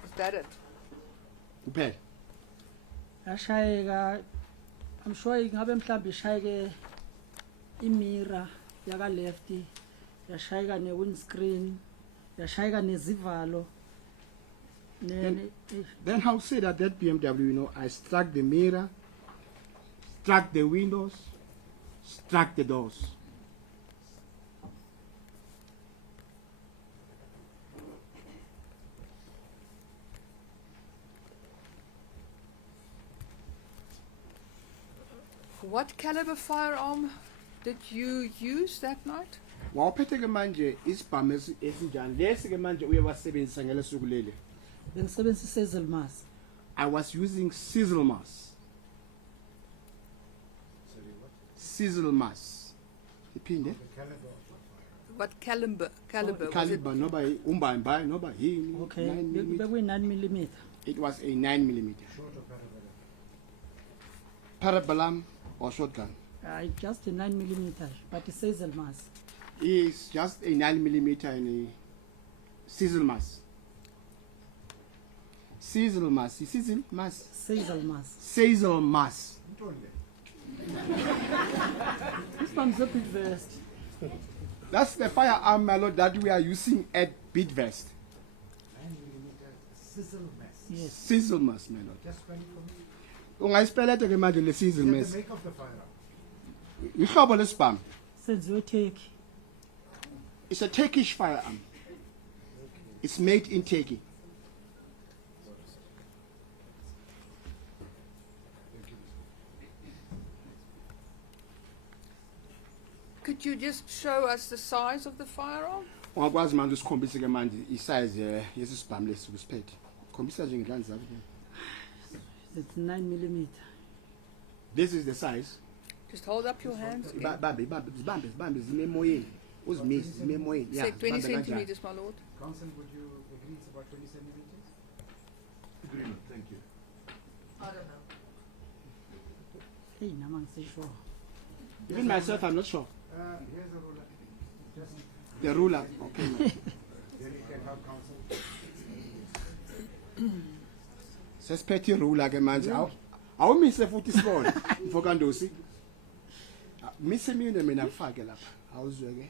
Is that it? Kuphela. Yashayeka, I'm sure ingabe mhlawumbe ishayeke imira yaka lefty, yashayeka ne windscreen, yashayeka nezivalo. Then I'll say that BMW, you know, I struck the mirror, struck the windows, struck the doors. What caliber firearm did you use that night? Wawuphethe ke manje isibhamu esinjani lesi ke manje uyewasebenzisa ngelesuku leli. Bengisebenzisa sizzle mask. I was using sizzle mask. Sorry, what? Sizzle mask. Iphinde. The caliber of the fire. What caliber? Caliber? Was it Caliber noba umbamba noba yini. Okay, 9 millimeter. bekuyi 9 mm. It was a 9 millimeter. Short or parabellum? Parabellum or shotgun. Just a 9 mm, but it sizzle mask. It's just a 9 millimeter and a sizzle mask. Sizzle mask. Sizzle mask. Sizzle mask. Sizzle mask. This one's a bit vest. That's the firearm, my lord, that we are using at Bidvest. 9 millimeter sizzle mask. Yes. Sizzle mask, my lord. Just spell it for me. Ungayispela ke manje le sizzle Is that mask. the make of the firearm? Ihlobo lesibhamu. Senziwe Turkey. It's a Turkish firearm. It's made in Turkey. Could you just show us the size of the firearm? Ungakwazi manje usikhombise ke manje isize yesibhamu lesi usiphethe. Khombisa nje ngedlani zakho. It's 9 mm. This is the size. Just hold up your hands. again. Zibambe zime emoyeni. Uzimise zime emoyeni. Yeah, Say 20 zibambe kanjani. centimeters, my lord. Counsel, would you agree it's about 20 centimeters? Agreement, thank you. I don't know. Hey, nama ngisisho. Even myself, I'm not sure. Here's a ruler. Just The ruler. Okay. ma'am. then you can help counsel. Sesiphethe ruler ke manje. Awumise futhi isibone. Mfokandosi. Mise mina ngifake lapha. Awuzwe ke.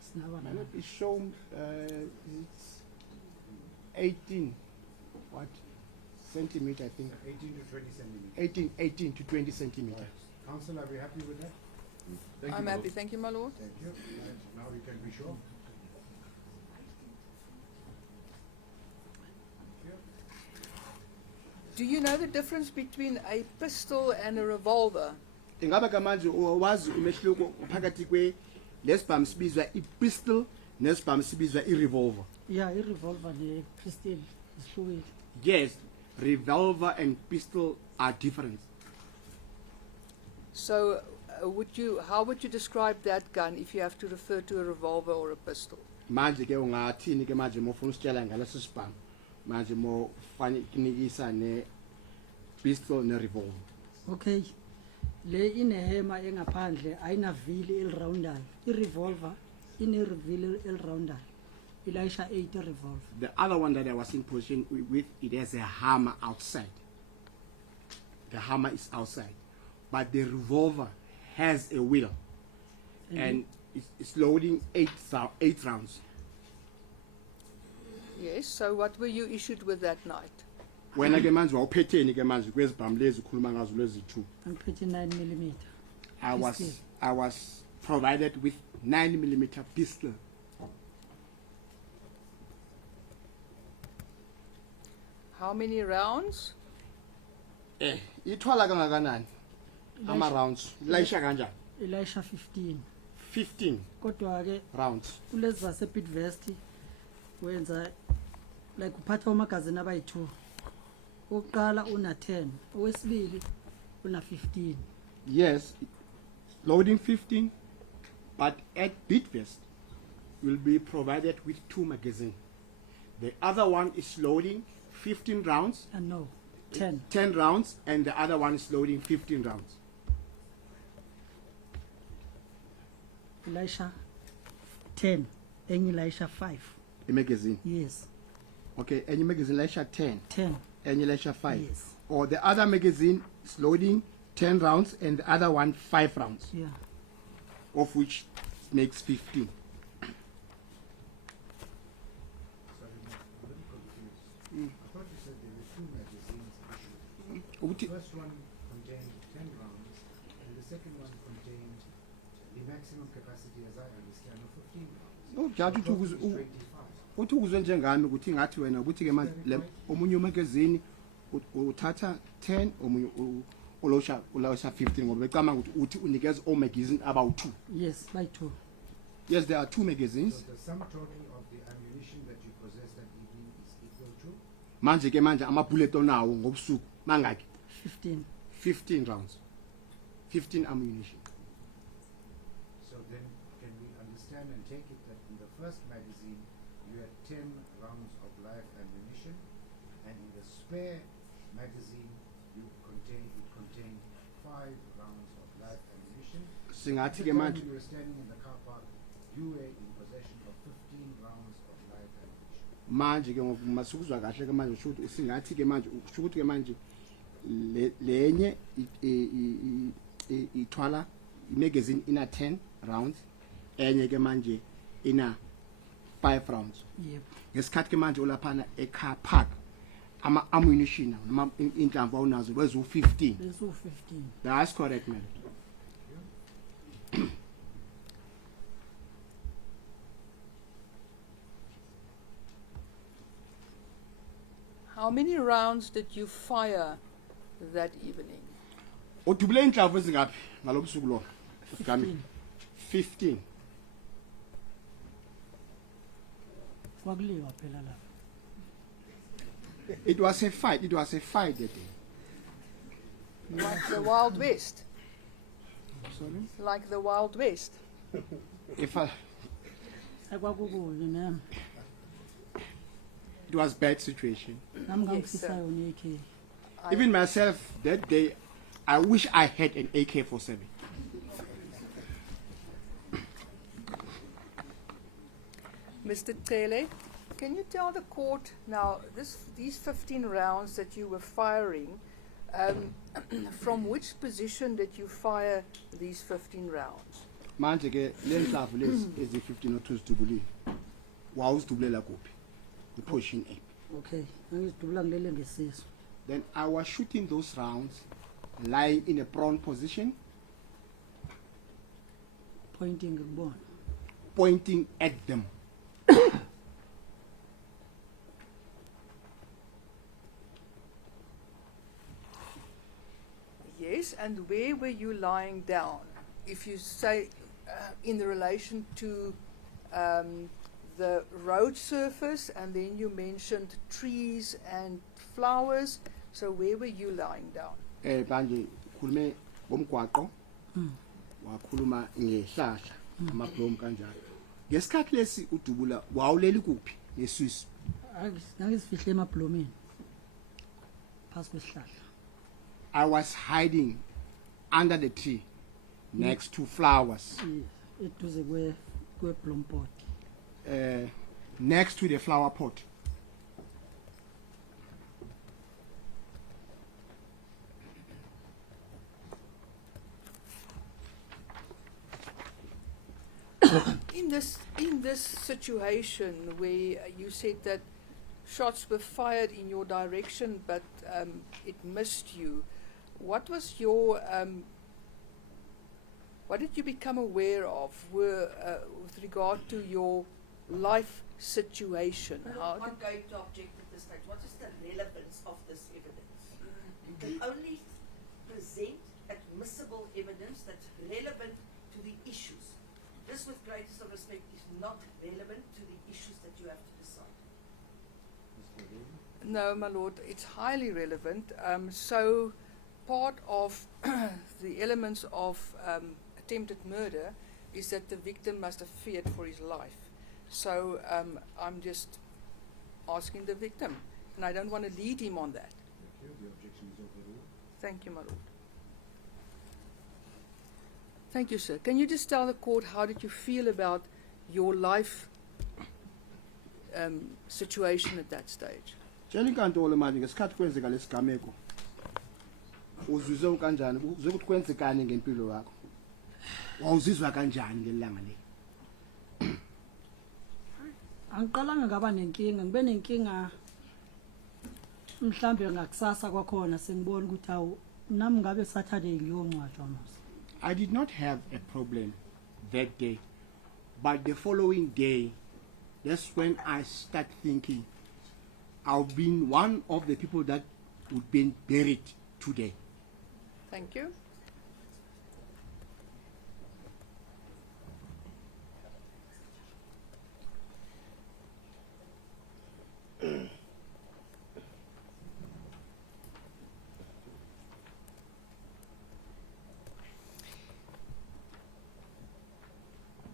Sinaba My na. lord, it's shown it's 18 what centimeter, I think. 18 to 20 centimeters. 18 to 20 centimeter. Counsel, are we happy with that? Thank I'm you, happy. Thank you, my lord. Thank you. Right. Now we can be sure. Do you know the difference between a pistol and a revolver? Ingaba ke manje wazi umehluko phakathi kwe lesibhamu sibizwa i-pistol nesibhamu sibizwa i-revolver. Yeah, i-revolver ne pistol isihlukile. Yes, revolver and pistol are different. So, how would you describe that gun if you have to refer to a revolver or a pistol? Manje ke ungathini ke manje mofuna usitshela ngaleso sibhamu. Manje mo fani kinikisa ne pistol ne revolver. Okay. le inehema engaphandle ayinavili eliroundayo irevolver ine-reveal eliroundayo ilayisha 8 revolver. The other one that I was in position with, it has a hammer outside. The hammer is outside, but the revolver has a wheel, and it's loading 8 rounds. Yes, so what were you issued with that night? Wena ke manje wawuphetheni ke manje kwezibhamu lezi ukhuluma ngazo lezi 2? angiphethe 9mm. I was provided with 9mm pistol. How many rounds? Ithwala kangakanani ama rounds? Layisha kanjani? ilayisha 15. 15 Kodwa ke rounds. kulezi zase-Bidvest wenza like uphatha amagazini abayi-2. Oqala una 10, owesibili una 15. Yes, loading 15, but at Bidvest will be provided with 2 magazines. The other one is loading 15 rounds, And no, 10. 10 rounds, and the other one is loading 15 rounds. Elisha 10, enye ilayisha 5. A magazine. Yes, Okay, and your magazine Elisha 10, 10. and Elisha 5. Yes. Or the other magazine is loading 10 rounds, and the other one 5 rounds, Yeah. of which makes 15. Sorry, I'm a little confused. I thought you said there were 2 magazines issued. The first one contained 10 rounds, and the second one contained the maximum capacity, as I understand, of 15 rounds. Oh, Judge, The total is it 25. uthi ukuzwe njengami ukuthi ngathi wena ukuthi ke manje omunye umagazine uthatha 10 omunye ulosha 15 ngoba becama ukuthi uthi unikeza o magazine about 2. Yes, by 2. Yes, there are 2 magazines. So the sum total of the ammunition that you possessed that evening is equal to? Manje ke manje ama bullet onawo ngobusuku mangaki? 15. 15 rounds. 15 ammunition. So then can we understand and take it that in the first magazine you had 10 rounds of live ammunition, and in the spare magazine it contained 5 rounds of live ammunition? Singathi At ke the time manje when you were standing in the car park, you were in possession of 15 rounds of live ammunition. manje ke ngokumasukuzwa kahle ke manje usho ukuthi singathi ke manje usho ukuthi ke manje lenye ithwala imagazine ina 10 rounds, enye ke manje ina 5 rounds. Yep. Ngesikhathi ke manje olaphana ecar park ama ammunition noma inhlamvu awunazo wezu 15. Leso 15. That's correct, man. How many rounds did you fire that evening? Udubule inhlamvu ezingaphi ngalobusuku lo? Sigami 15. Kwakuliwa phela lapha. It was a fight that day. Like the Wild West? Sorry? Like the Wild West? If Akwakukunye nami. it was bad situation. Nami Yes, ngangifisa sir. yona AK. Even myself that day, I wish I had an AK-47. Mr. Tele, can you tell the court now, these 15 rounds that you were firing, from which position did you fire these 15 rounds? Manje ke lenhlamvu lezi ezi-15 othuzidubulile. Wawuzidubulela kuphi? The position A. Okay, ngizidubula ngilele ngesiso. Then I was shooting those rounds lying in a prone position, Pointing ngibona. pointing at them. Yes, and where were you lying down? If you say in relation to the road surface, and then you mentioned trees and flowers, so where were you lying down? Manje khulume ngomgwaqo. Wakhuluma ngehlahla amablomu kanjalo. Ngesikhathi lesi udubula wawuleli kuphi ngeswisu? Ngangizifihle emabhlomini. Phasi kwesihlahla. I was hiding under the tree, next to flowers, eduze kwe-bloom pot. next to the flower pot. In this situation where you said that shots were fired in your direction, but it missed you, what was your what did you become aware of with regard to your life situation? I'm going to object at this stage. What is the relevance of this evidence? You can only present admissible evidence that's relevant to the issues. This, with greatest of respect, is not relevant to the issues that you have to decide. No, my lord, it's highly relevant. So part of the elements of attempted murder is that the victim must have feared for his life. So I'm just asking the victim, and I don't want to lead him on that. Thank you. The objection is overruled. Thank you, my lord. Thank you, sir. Can you just tell the court how did you feel about your life situation at that stage? Tshela inkantolo manje ngesikhathi kwenzeka lesigameko uzizwe kanjani uzwe ukuthi kwenzekani ngempilo yakho wawuzizwa kanjani ngelanga le Angiqalanga ngaba nenkinga ngibe nenkinga mhlambe ngakusasa kwakhona sengibona ukuthi awu nami ngabe Saturday ngiyongcwatshwa mos. I did not have a problem that day, but the following day, that's when I start thinking, I've been one of the people that would be buried today. Thank you.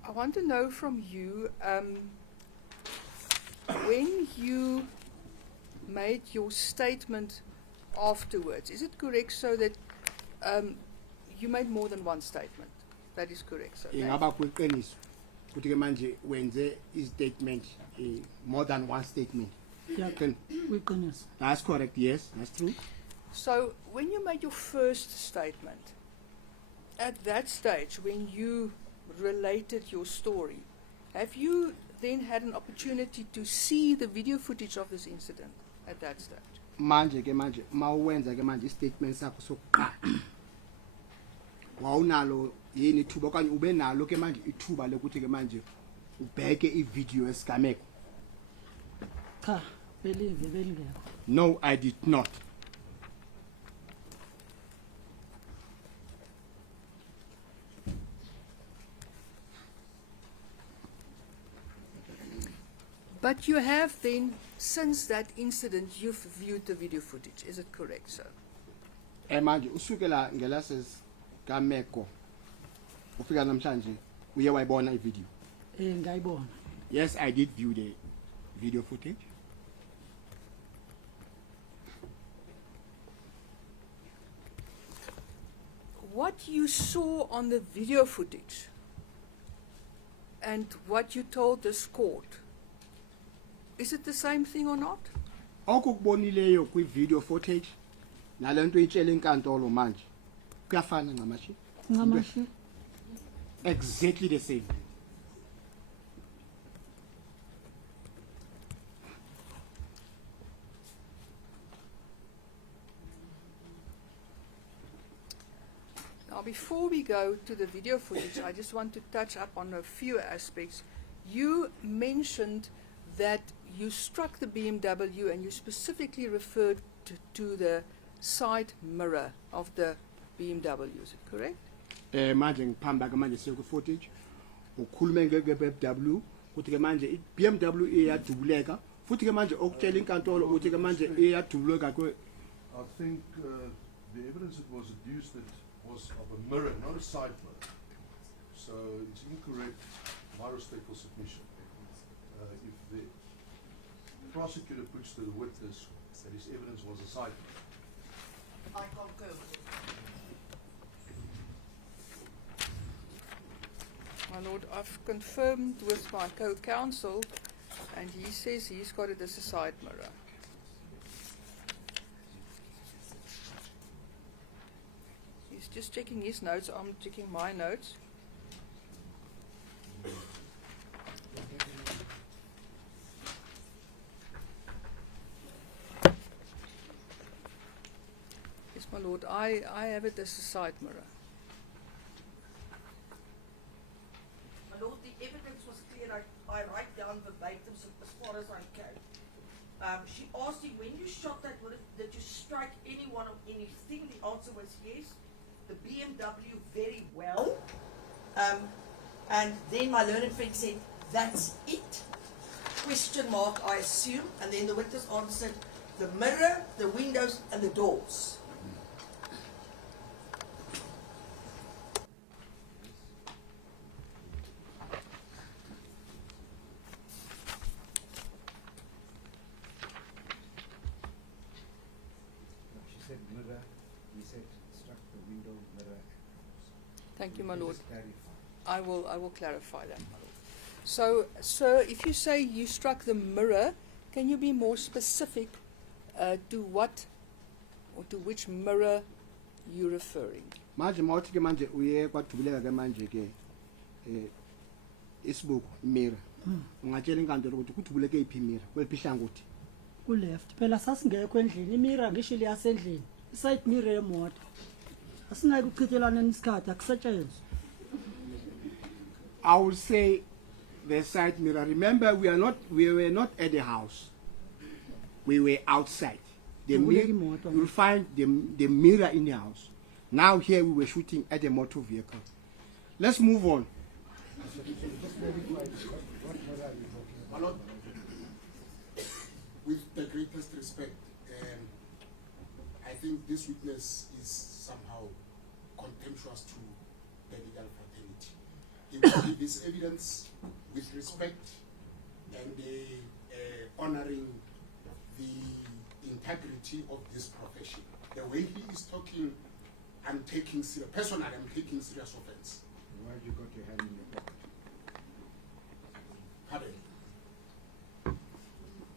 I want to know from you, when you made your statement afterwards, is it correct so that you made more than one statement? That is correct, sir. Ingaba kuyiqiniso ukuthi ke manje wenze statement more than one statement. Yeah, kuyiqiniso. That's correct, yes, that's true. So when you made your first statement, at that stage when you related your story, have you then had an opportunity to see the video footage of this incident at that stage? Manje mawuwenza ke manje statement sakho sokuqala wawunalo yini ithuba okanye ube nalo ke manje ithuba lokuthi ke manje ubheke ivideo esigameko? Cha, belingekho. No, I did not. But you have then, since that incident, you've viewed the video footage. Is it correct, sir? Manje usukela ngelasigameko ufika namhlanje uye wayibona ivideo? Ngayibona. Yes, I did view the video footage. What you saw on the video footage and what you told this court, is it the same thing or not? Okukubonileyo kwi-video footage nalento itshela inkantolo manje kuyafana ngamashi? Ngamashi. Exactly the same. Now, before we go to the video footage, I just want to touch up on a few aspects. You mentioned that you struck the BMW and you specifically referred to the side mirror of the BMW. Is it correct? Manje ngiphamba ke manje siyo ku-footage ukhulume nge-BMW ukuthi ke manje i-BMW iyadubuleka futhi ke manje okutshela inkantolo ukuthi ke manje iyadubuleka I think the evidence that was adduced that was of a mirror, not a side mirror. So it's incorrect, my respectful submission. If the prosecutor puts to the witness that his evidence was a side mirror. I concur with it. My lord, I've confirmed with my co-counsel, and he says he's got it as a side mirror. He's just checking his notes. I'm checking my notes. Yes, my lord, I have it as a side mirror. My lord, the evidence was clear. I write down verbatim as far as I can. She asked him, when you shot that, did you strike anyone or anything? The answer was yes. The BMW very well. And then my learned friend said, that's it? Question mark, I assume. And then the witness answered, the mirror, the windows, and the doors. She said mirror, he said struck the window, mirror, and doors. Thank you, my Can lord. just clarify? I will clarify that, my lord. So, sir, if you say you struck the mirror, can you be more specific to what or to which mirror you're referring? Manje mawuthi ke manje uye kwadubuleka ke manje ke isibuko mirror. Ungatshela inkantolo ukuthi kudubuleke iphi mirror kweliphi ihlangothi? Ku left. Phela sasingekho endlini, imira ngisho liyasendlini. Iside mirror yemoto. Asingeke ukuchithelana nesikhathi akusetshenzwe. I will say the side mirror. Remember, we were not at the house. We were outside. The mirror, you'll find the mirror in the house. Now here we were shooting at a motor vehicle. Let's move on. Just clarify, what mirror are you talking about? My lord, with the greatest respect, I think this witness is somehow contemptuous to the legal fraternity. He will give his evidence with respect and honoring the integrity of this profession. The way he is talking, I'm taking serious, personally, I'm taking serious offense. Why have you got your hand in your pocket? Pardon?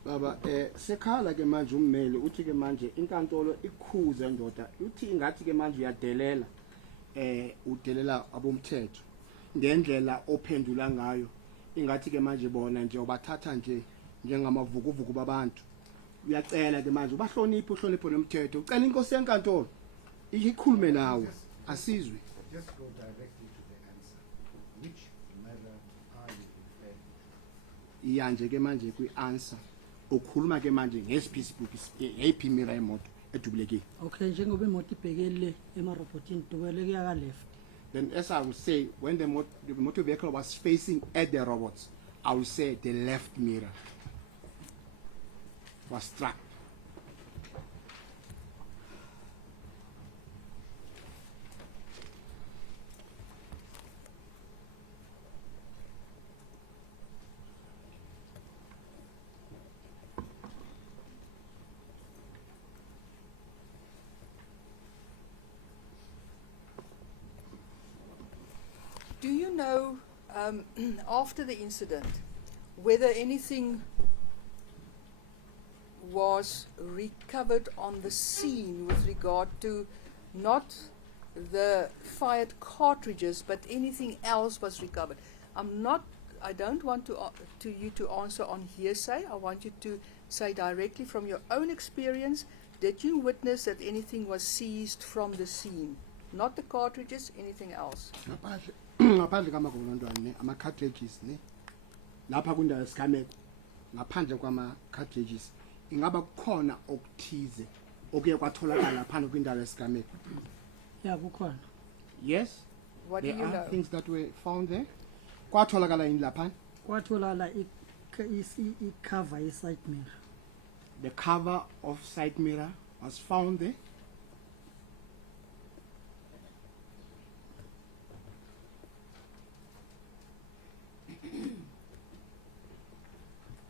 Baba sekhala ke manje ummeli uthi ke manje inkantolo ikhuze ndoda uthi ingathi ke manje uyadelela udelela abomthetho ngendlela ophendula ngayo ingathi ke manje bona nje ubathatha nje njengamavukuvuku babantu uyacela ke manje ubahloniphe uhloniphe nomthetho ucela inkosi yenkantolo ikhulume nawe asizwe. Just go directly to the answer. Which mirror are you referring to? iya nje ke manje kwi-answer ukhuluma ke manje ngesiphisiphuki yeyiphi mirror yemoto edubulekile. Okay, njengoba imoto ibhekele emarobotini dubele kuya ka left. Then as I would say, when the motor vehicle was facing at the robots, I would say the left mirror was struck. Do you know, after the incident, whether anything was recovered on the scene with regard to not the fired cartridges, but anything else was recovered? I don't want you to answer on hearsay. I want you to say directly from your own experience, did you witness that anything was seized from the scene? Not the cartridges, anything else. Ngaphandle kwamagolondwane ne ama cartridges ne lapha kundawo esigameko ngaphandle kwama cartridges ingaba kukhona okuthize okuye kwatholakala phandle kwindawo esigameko. Yeah, kukhona. Yes. What do There you are know? things that were found there. Kwatholakala yini lapha? Kwatholala i-cover ye-side mirror. The cover of side mirror was found there.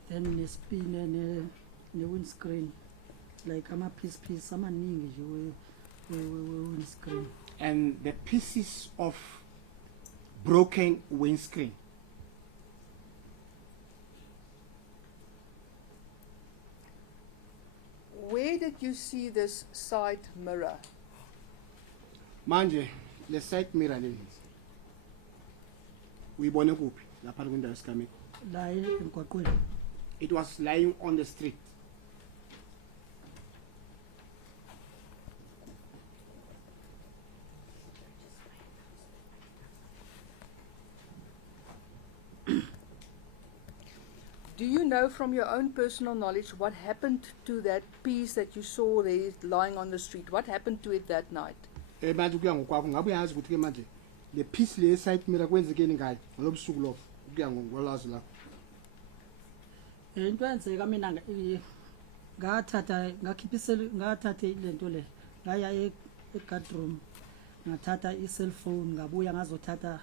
Then nespine ne-windscreen, like ama-piece amaningi nje we-windscreen. And the pieces of broken windscreen. Where did you see this side mirror? Manje, the side mirror leli. Uyibone kuphi lapha kwindawo esigameni? la emgwaqweni. It was lying on the street. Do you know from your own personal knowledge what happened to that piece that you saw there lying on the street? What happened to it that night? Manje kuya ngokwakho ngabe uyazi ukuthi ke manje le piece le side mirror kwenzekeni ngayo ngalobusuku lobo kuya ngolwazi lakho. Into yenzeka mina ngathatha lento le ngaya e-guardroom ngathatha i-cellphone ngabuya ngazothatha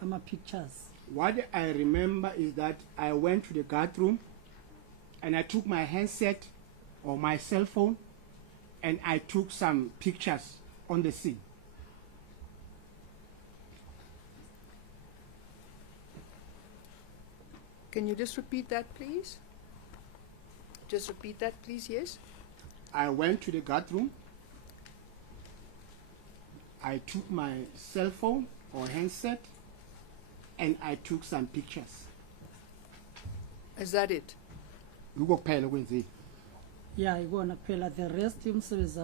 ama-pictures. What I remember is that I went to the guard room and I took my handset or my cell phone and I took some pictures on the scene. Can you just repeat that, please? Just repeat that, please, yes? I went to the guard room. I took my cell phone or handset and I took some pictures. Is that it? Yiko kuphela kwenzile. Yeah, ikona kuphela, the rest umsebenzi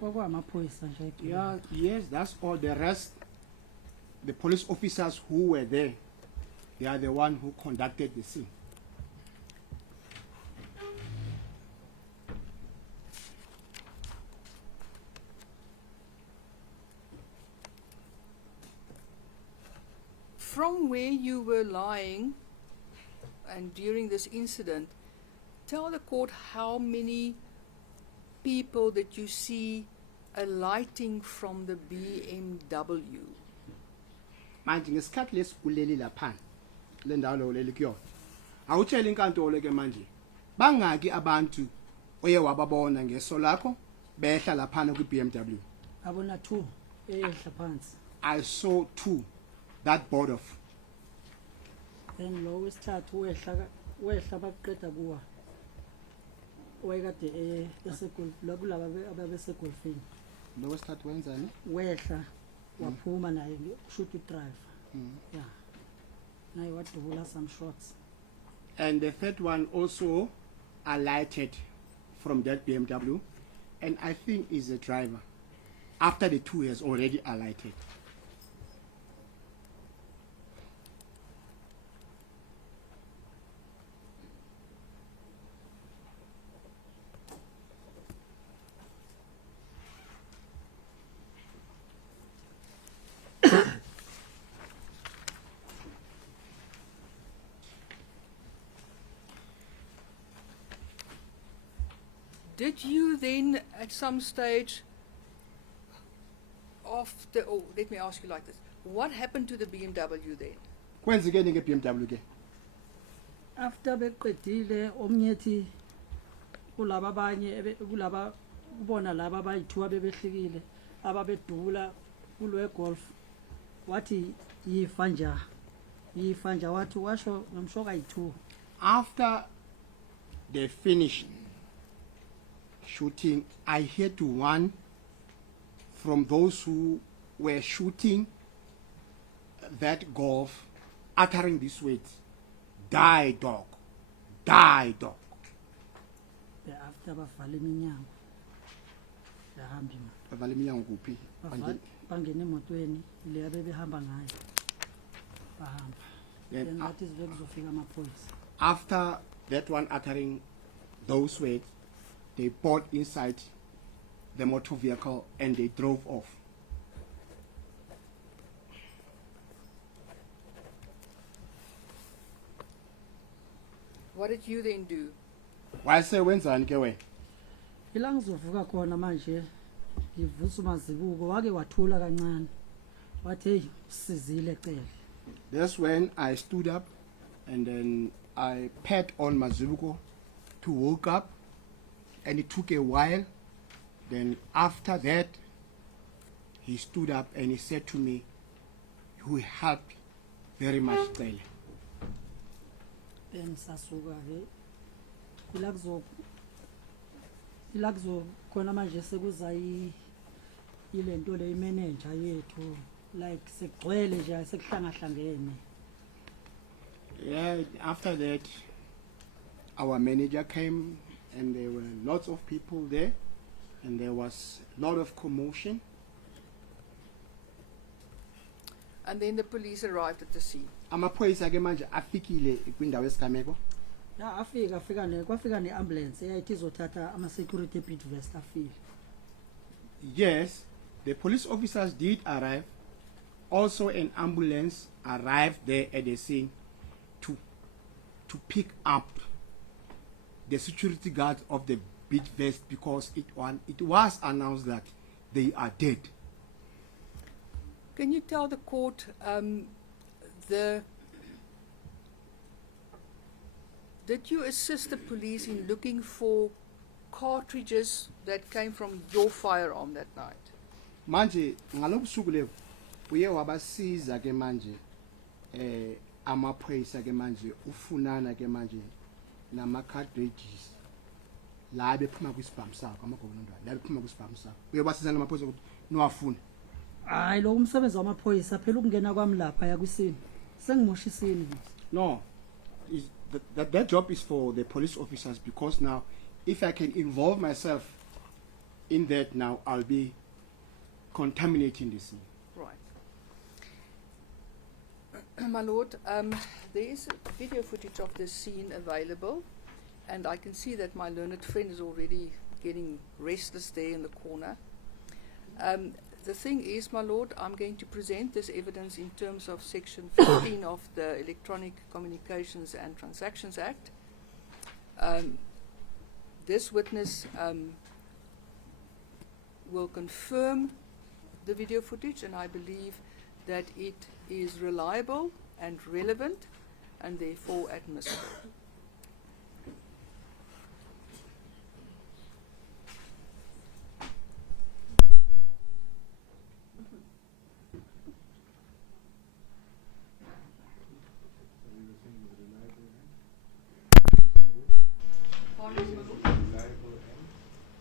kwakwamaphoyisa nje. Yeah, yes, that's all. The rest, the police officers who were there, they are the one who conducted the scene. From where you were lying and during this incident, tell the court how many people that you see alighting from the BMW. Manje ngesikhathi lesikuleli lapha le ndawo lo leli kuyona awutshela inkantolo ke manje bangaki abantu oye wababona ngeso lakho behla lapha ku BMW. Abona 2 ehla phansi. I saw 2 that board of. Then lo wesithathu wehla baqeda kuwa. Wayekade esekul kulaba ababesegolfini. Lo wesithathu wenzani? Wehla waphuma naye shoot drive. Yeah. Naye wadubula some shots. And the third one also alighted from that BMW and I think is the driver after the 2 has already alighted. Did you then at some stage after, oh, let me ask you like this, what happened to the BMW then? Kwenzekeni ke BMW ke? After beqedile omnyethi kulaba abanye kulaba ubona laba abayithiwa bebehlikile ababedula kulwe golf wathi yifa nja wathi washo ngamshoka yi2. After they finished shooting, I heard one from those who were shooting that golf uttering this words, "Die dog, die dog." After bavala iminyango yahamba imali Bavala iminyango kuphi? bangena emotweni le abebehamba ngayo bahamba. Then that is bekuzofika amaphoyisa. After that one uttering those words, they poured inside the motor vehicle and they drove off. What did you then do? Wase wenzani ke wena? Ila ngizovuka khona manje ngivusa umazibuko wake wathula kancane wathi hey sizile cele. That's when I stood up and then I pat on Mazibuko to wake up, and it took a while. Then after that, he stood up and he said to me, "You will help very much cele. then sasuka ke ilakzo khona manje sekuza ilento le manager yethu like sekugcwele nje sekuhlangahlangene. Yeah, after that, our manager came and there were lots of people there and there was a lot of commotion. And then the police arrived at the scene. Amaphoyisa ke manje afikile kwindawo yesigameko. Ya kwafika ne-ambulance eyayithi izothatha ama-security pit vest afile. Yes, the police officers did arrive. Also an ambulance arrived there at the scene to pick up the security guards of the beach vest because it was announced that they are dead. Can you tell the court did you assist the police in looking for cartridges that came from your firearm that night? Manje ngalobusuku levo uye wabasiza ke manje amaphoyisa ke manje ufunana ke manje nama cartridges la bephuma kwisibhamu sakho amagobonondwana la bephuma kwisibhamu sakho uye basizana amaphoyisa ukuthi niwafuna. Hayi lo umsebenzi wamaphoyisa phela ukungena kwami lapha yakwisini sengimosha isini. No, that job is for the police officers because now if I can involve myself in that now I'll be contaminating the scene. Right. My lord, there is video footage of this scene available, and I can see that my learned friend is already getting restless there in the corner. The thing is, my lord, I'm going to present this evidence in terms of Section 15 of the Electronic Communications and Transactions Act. This witness will confirm the video footage, and I believe that it is reliable and relevant and therefore admissible.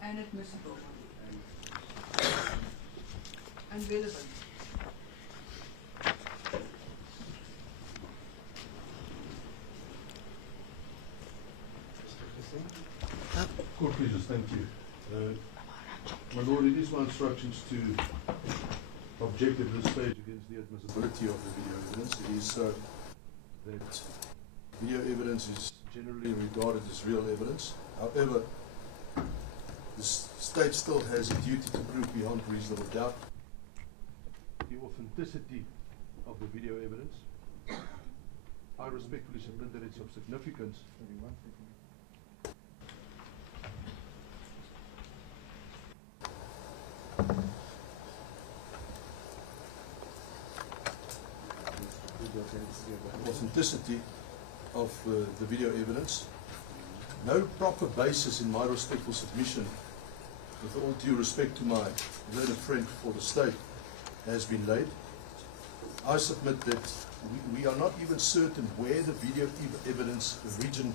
And admissible and relevant. Court please, thank you. My lord, it is my instructions to object at this stage against the admissibility of the video evidence. It is so that video evidence is generally regarded as real evidence. However, the state still has a duty to prove beyond reasonable doubt the authenticity of the video evidence. I respectfully submit that it's of significance. Authenticity of the video evidence. No proper basis in my respectful submission, with all due respect to my learned friend for the state, has been laid. I submit that we are not even certain where the video evidence originated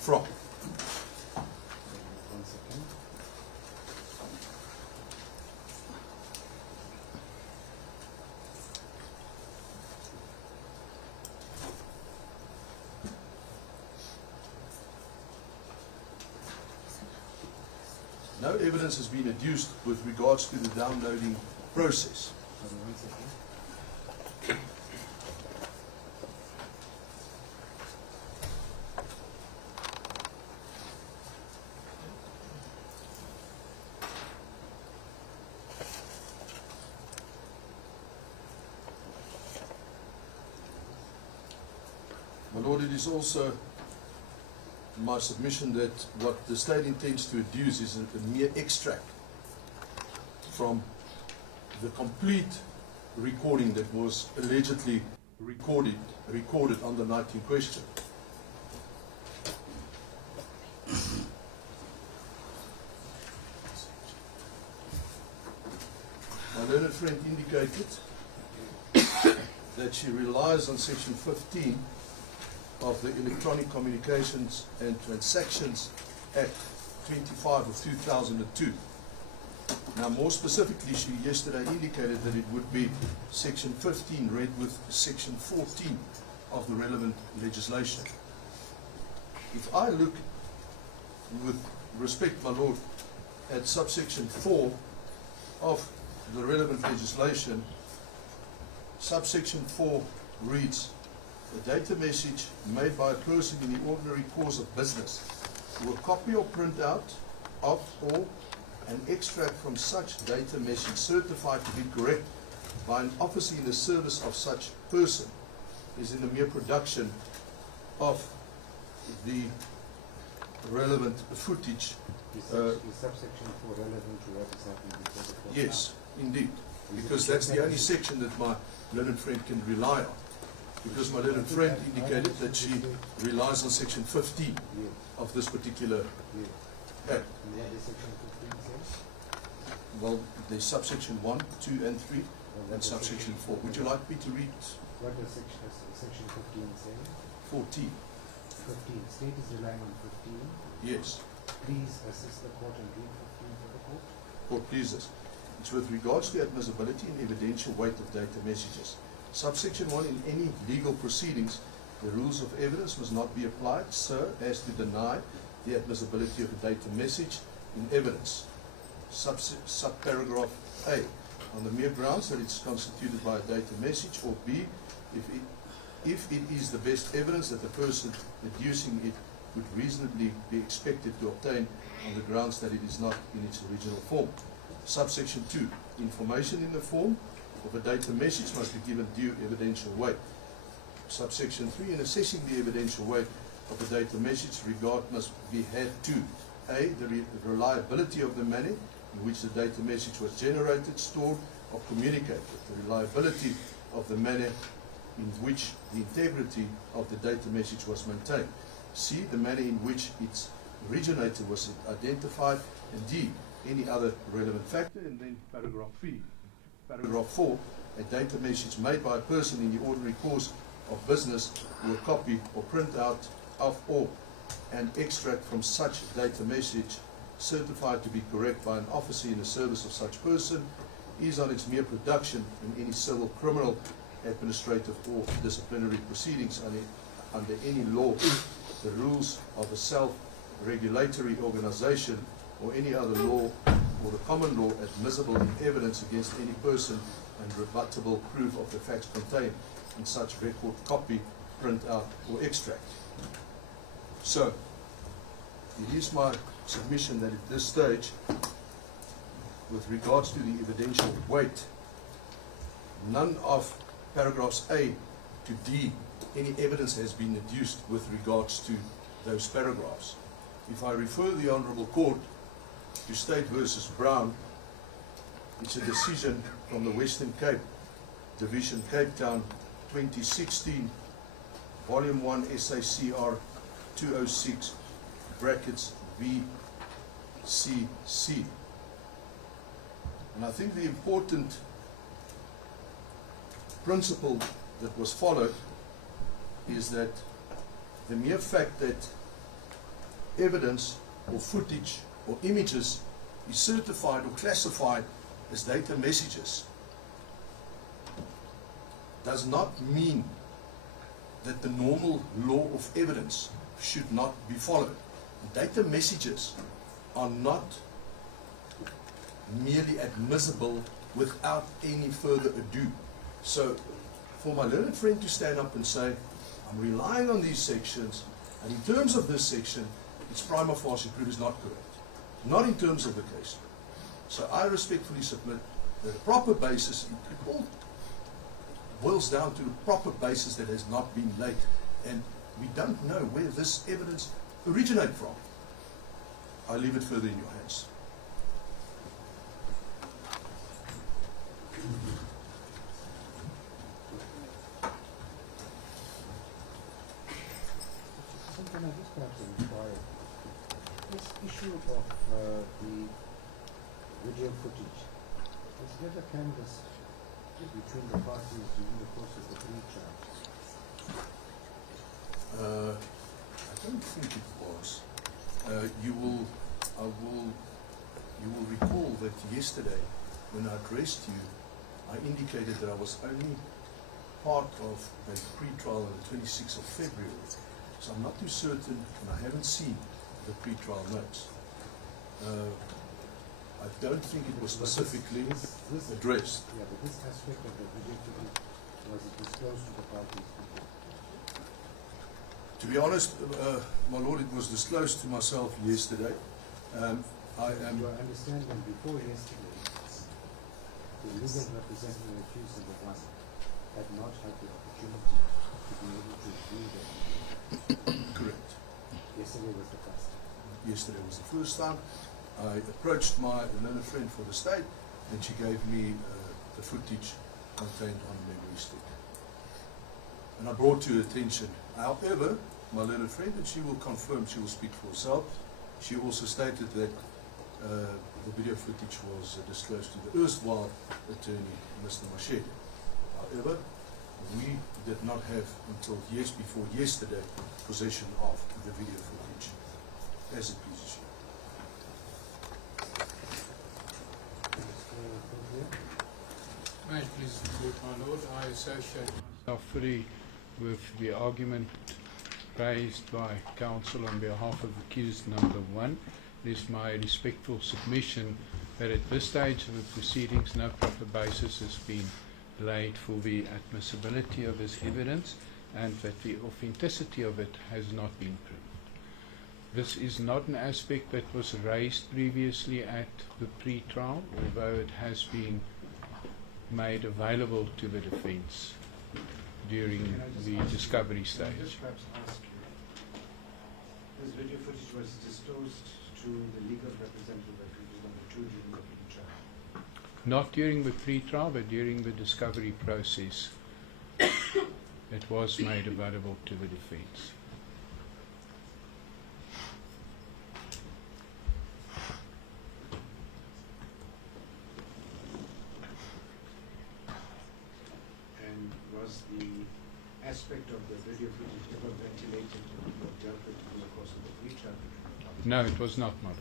from. No evidence has been adduced with regards to the downloading process. My Lord, it is also my submission that what the state intends to adduce is a mere extract from the complete recording that was allegedly recorded on the night in question. My learned friend indicated that she relies on Section 15 of the Electronic Communications and Transactions Act 25 of 2002. Now, more specifically, she yesterday indicated that it would be Section 15 read with Section 14 of the relevant legislation. If I look with respect, my Lord, at subsection 4 of the relevant legislation, subsection 4 reads, "A data message made by a person in the ordinary course of business, who a copy or print out of or an extract from such data message certified to be correct by an officer in the service of such person, is in the mere production of the relevant footage." Is subsection 4 relevant to what is happening before the court? Yes, indeed, because that's the only section that my learned friend can rely on. Because my learned friend indicated that she relies on Section 15 of this particular act. And what does section 15 say? Well, there's subsection 1, 2, and 3, and subsection 4. Would you like me to read What does section 15 say? 14? 15. State is relying on 15. Yes. Please assist the court and read 15 for the court. Court pleases. It's with regards to admissibility and evidential weight of data messages. Subsection 1, in any legal proceedings, the rules of evidence must not be applied so as to deny the admissibility of a data message in evidence. Subparagraph A, on the mere grounds that it's constituted by a data message, or B, if it is the best evidence that the person deducing it would reasonably be expected to obtain on the grounds that it is not in its original form. Subsection 2, information in the form of a data message must be given due evidential weight. Subsection 3, in assessing the evidential weight of a data message, regard must be had to A, the reliability of the manner in which the data message was generated, stored, or communicated, the reliability of the manner in which the integrity of the data message was maintained. C, the manner in which its originator was identified, and D, any other relevant factor. And then paragraph 3. Paragraph 4, a data message made by a person in the ordinary course of business will copy or print out of or an extract from such data message certified to be correct by an officer in the service of such person is on its mere production in any civil, criminal, administrative or disciplinary proceedings under any law, the rules of a self-regulatory organization or any other law or the common law admissible in evidence against any person and rebuttable proof of the facts contained in such record, copy, print out or extract. So, it is my submission that at this stage, with regards to the evidential weight, none of paragraphs A to D, any evidence has been adduced with regards to those paragraphs. If I refer the Honourable Court to State versus Brown, it's a decision from the Western Cape Division, Cape Town, 2016, Volume 1, SACR 206, brackets VCC. And I think the important principle that was followed is that the mere fact that evidence or footage or images is certified or classified as data messages does not mean that the normal law of evidence should not be followed. Data messages are not merely admissible without any further ado. So, for my learned friend to stand up and say, I'm relying on these sections, and in terms of this section, its prima facie proof is not correct. Not in terms of the case. So I respectfully submit that the proper basis, it all boils down to the proper basis that has not been laid. And we don't know where this evidence originated from. I leave it further in your hands. So can I just perhaps inquire, this issue of the video footage, was never canvassed between the parties during the course of the pre-trial? I don't think it was. You will recall that yesterday, when I addressed you, I indicated that I was only part of a pre-trial on the 26th of February. So I'm not too certain, and I haven't seen the pre-trial notes. I don't think it was specifically addressed. Yeah, but this aspect of the video footage, was it disclosed to the parties before? To be honest, my lord, it was disclosed to myself yesterday. I am. Do I understand that before yesterday, the legal representative accused of the one had not had the opportunity to be able to view that? Correct. Yesterday was the first. Yesterday was the first time. I approached my learned friend for the state, and she gave me the footage contained on a memory stick. And I brought to her attention. However, my learned friend, and she will confirm, she will speak for herself, she also stated that the video footage was disclosed to the erstwhile attorney, Mr. Mashede. However, we did not have until before yesterday possession of the video footage, as it pleases you. May it please the court, my lord, I associate myself fully with the argument raised by counsel on behalf of accused number one. It is my respectful submission that at this stage of the proceedings no proper basis has been laid for the admissibility of this evidence and that the authenticity of it has not been proved. This is not an aspect that was raised previously at the pre-trial, although it has been made available to the defence during the discovery stage. Can I just perhaps ask you, this video footage was disclosed to the legal representative of accused number two during the pre-trial? Not during the pre-trial, but during the discovery process. It was made available to the defence. And was the aspect of the video footage ever ventilated or dealt with in the course of the pre-trial between the parties? No, it was not, my lord.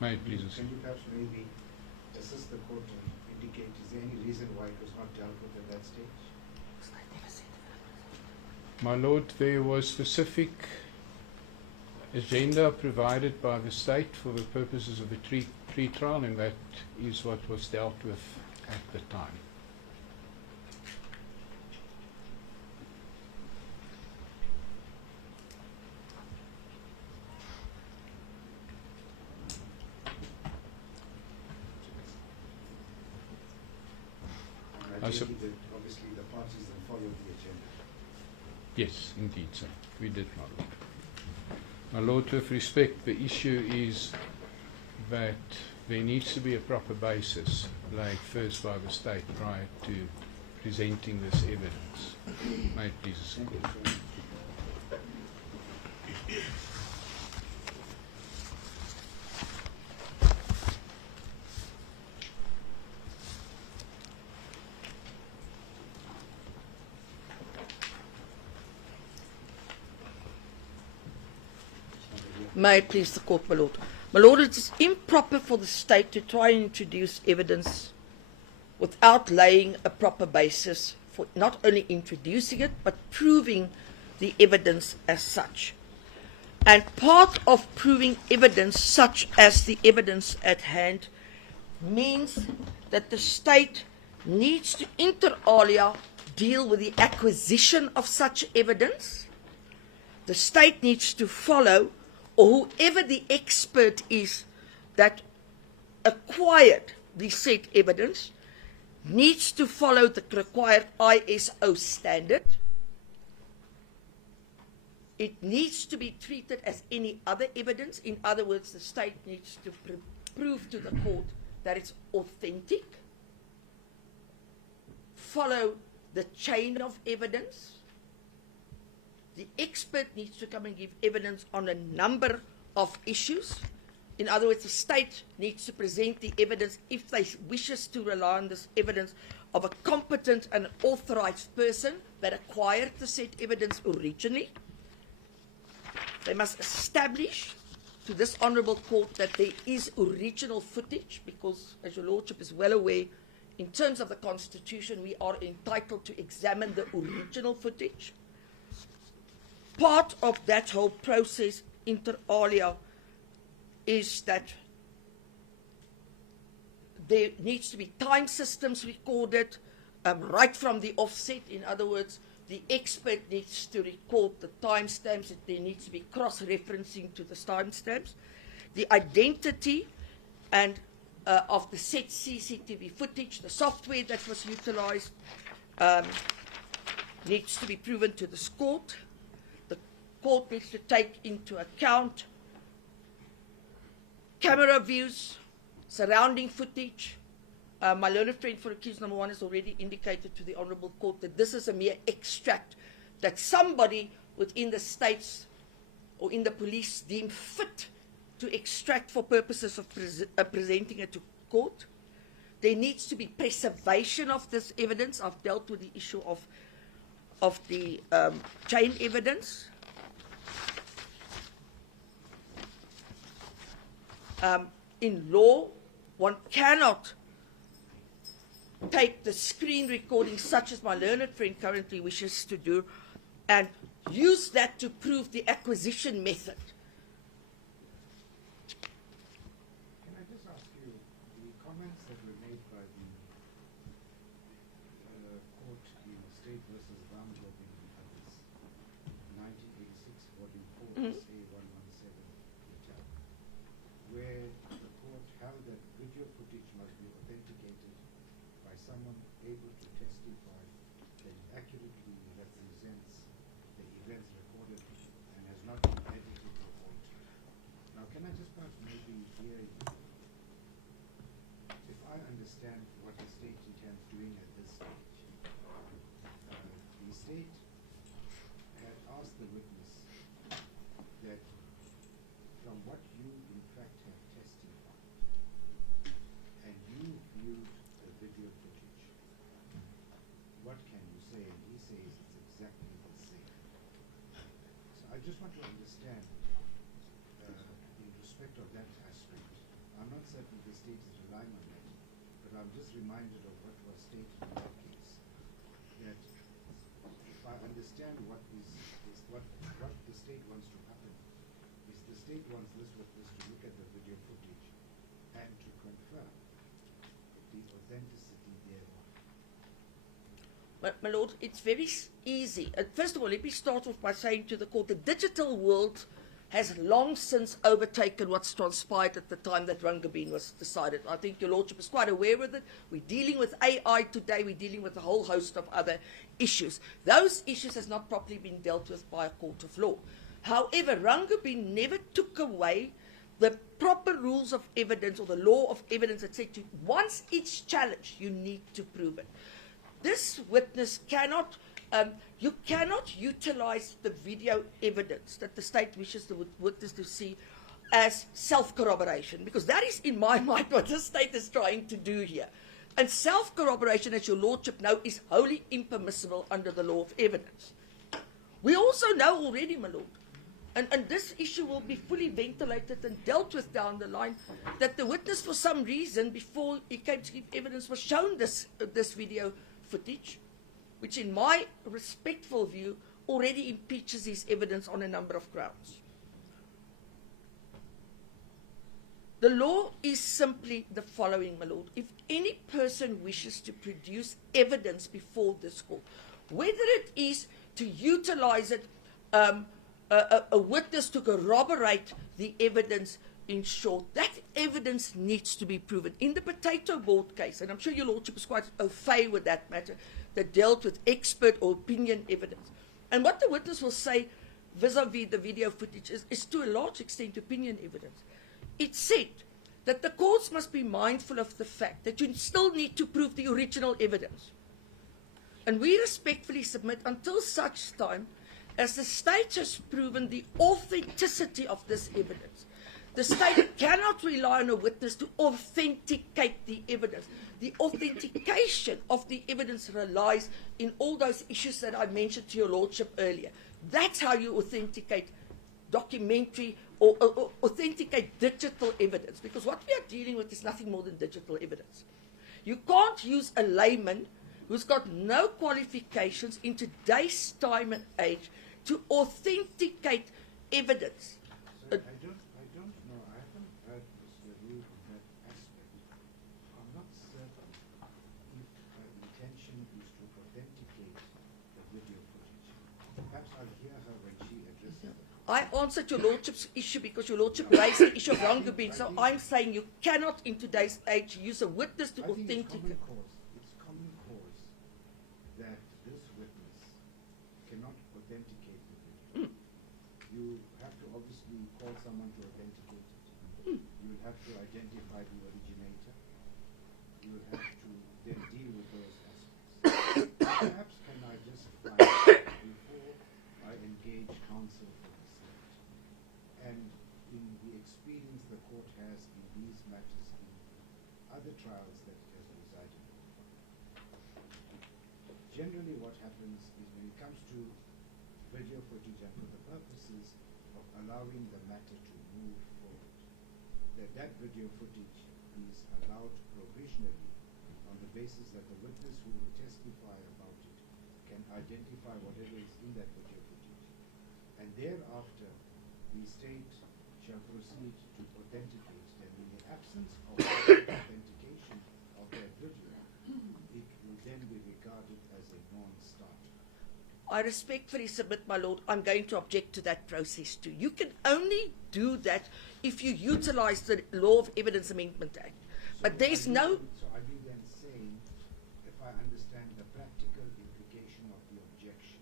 May it please the Can you perhaps maybe assist the court and indicate, is there any reason why it was not dealt with at that stage? My lord, there was specific agenda provided by the state for the purposes of the pre-trial, and that is what was dealt with at the time. And I take it that obviously the parties then followed the agenda. Yes, indeed, sir. We did, my lord. My lord, with respect, the issue is that there needs to be a proper basis laid first by the state prior to presenting this evidence. May it please the court. May it please the court, my lord. My lord, it is improper for the state to try and introduce evidence without laying a proper basis for not only introducing it, but proving the evidence as such. And part of proving evidence such as the evidence at hand means that the state needs to inter alia deal with the acquisition of such evidence. The state needs to follow, or whoever the expert is that acquired the said evidence needs to follow the required ISO standard. It needs to be treated as any other evidence. In other words, the state needs to prove to the court that it's authentic, follow the chain of evidence, the expert needs to come and give evidence on a number of issues. In other words, the state needs to present the evidence, if they wishes to rely on this evidence, of a competent and authorized person that acquired the said evidence originally. They must establish to this honourable court that there is original footage, because, as your lordship is well aware, in terms of the Constitution, we are entitled to examine the original footage. Part of that whole process, inter alia, is that there needs to be time systems recorded right from the offset. In other words, the expert needs to record the timestamps. There needs to be cross-referencing to the timestamps. The identity and of the set CCTV footage, the software that was utilized, needs to be proven to this court. The court needs to take into account camera views, surrounding footage. My learned friend for accused number 1 has already indicated to the Honourable Court that this is a mere extract that somebody within the states or in the police deem fit to extract for purposes of presenting it to court. There needs to be preservation of this evidence. I've dealt with the issue of the chain evidence. In law, one cannot take the screen recording, such as my learned friend currently wishes to do, and use that to prove the acquisition method. Can I just ask you, the comments that were made by the court in State versus Ramgopal and others, 1986, volume 4, SA 117, ityala, where the court held that video footage must be authenticated by someone able to testify that it accurately represents the events recorded and has not been edited or altered. Now, can I just perhaps maybe hear you? If I understand what the state intends doing at this stage, the state had asked the witness that from what you in fact have testified, and you viewed the video footage, what can you say? And he says it's exactly the same. So I just want to understand, in respect of that aspect, I'm not certain the state is relying on that, but I'm just reminded of what was stated in that case, that if I understand what the state wants to happen, is the state wants this witness to look at the video footage and to confirm the authenticity thereof. My lord, it's very easy. First of all, let me start off by saying to the court, the digital world has long since overtaken what's transpired at the time that Rungabeen was decided. I think your lordship is quite aware of it. We're dealing with AI today. We're dealing with a whole host of other issues. Those issues has not properly been dealt with by a court of law. However, Rungabeen never took away the proper rules of evidence or the law of evidence that said once it's challenged, you need to prove it. This witness cannot, you cannot utilize the video evidence that the state wishes the witness to see as self-corroboration, because that is, in my mind, what the state is trying to do here. And self-corroboration, as your lordship know, is wholly impermissible under the law of evidence. We also know already, my lord, and this issue will be fully ventilated and dealt with down the line, that the witness, for some reason, before he came to give evidence, was shown this video footage, which in my respectful view already impeaches his evidence on a number of grounds. The law is simply the following, my lord. If any person wishes to produce evidence before this court, whether it is to utilize it, a witness to corroborate the evidence, in short, that evidence needs to be proven. In the potato board case, and I'm sure your lordship is quite au fait with that matter, that dealt with expert or opinion evidence. And what the witness will say vis-a-vis the video footage is to a large extent opinion evidence. It said that the courts must be mindful of the fact that you still need to prove the original evidence. And we respectfully submit, until such time as the state has proven the authenticity of this evidence. The state cannot rely on a witness to authenticate the evidence. The authentication of the evidence relies in all those issues that I mentioned to your lordship earlier. That's how you authenticate documentary or authenticate digital evidence, because what we are dealing with is nothing more than digital evidence. You can't use a layman who's got no qualifications in today's time and age to authenticate evidence. Sir, I don't know. I haven't heard Mr. Rue on that aspect. I'm not certain if her intention is to authenticate the video footage. Perhaps I'll hear her when she addresses it. I answered your lordship's issue because your lordship raised the issue of wrongdoing. So I'm saying you cannot, in today's age, use a witness to I think authenticate. it's common cause that this witness cannot authenticate the video. You have to obviously call someone to authenticate it. You'll have to identify the originator. You'll have to then deal with those aspects. Perhaps can I just flag before I engage counsel for the state, and in the experience the court has in these matters in other trials that it has presided over. Generally what happens is when it comes to video footage and for the purposes of allowing the matter to move forward, that video footage is allowed provisionally on the basis that the witness who will testify about it can identify whatever is in that video footage. And thereafter, the state shall proceed to authenticate them. In the absence of authentication of that video, it will then be regarded as a non-starter. I respectfully submit, my lord, I'm going to object to that process too. You can only do that if you utilize the Law of Evidence Amendment Act. But there's no... So are you then saying, if I understand the practical implication of the objection,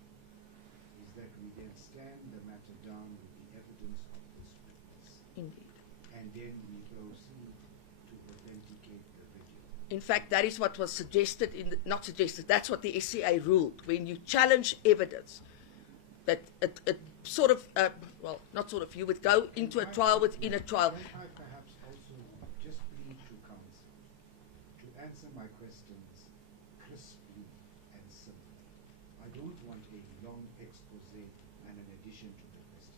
is that we then stand the matter down with the evidence of this witness, Indeed. and then we proceed to authenticate the video? In fact, that is what was suggested, not suggested, that's what the SCA ruled. When you challenge evidence, that it sort of, well, not sort of, you would go into a trial within a trial. Can I perhaps also just plead to counsel to answer my questions crisply and simply? I don't want a long expose and an addition to the question.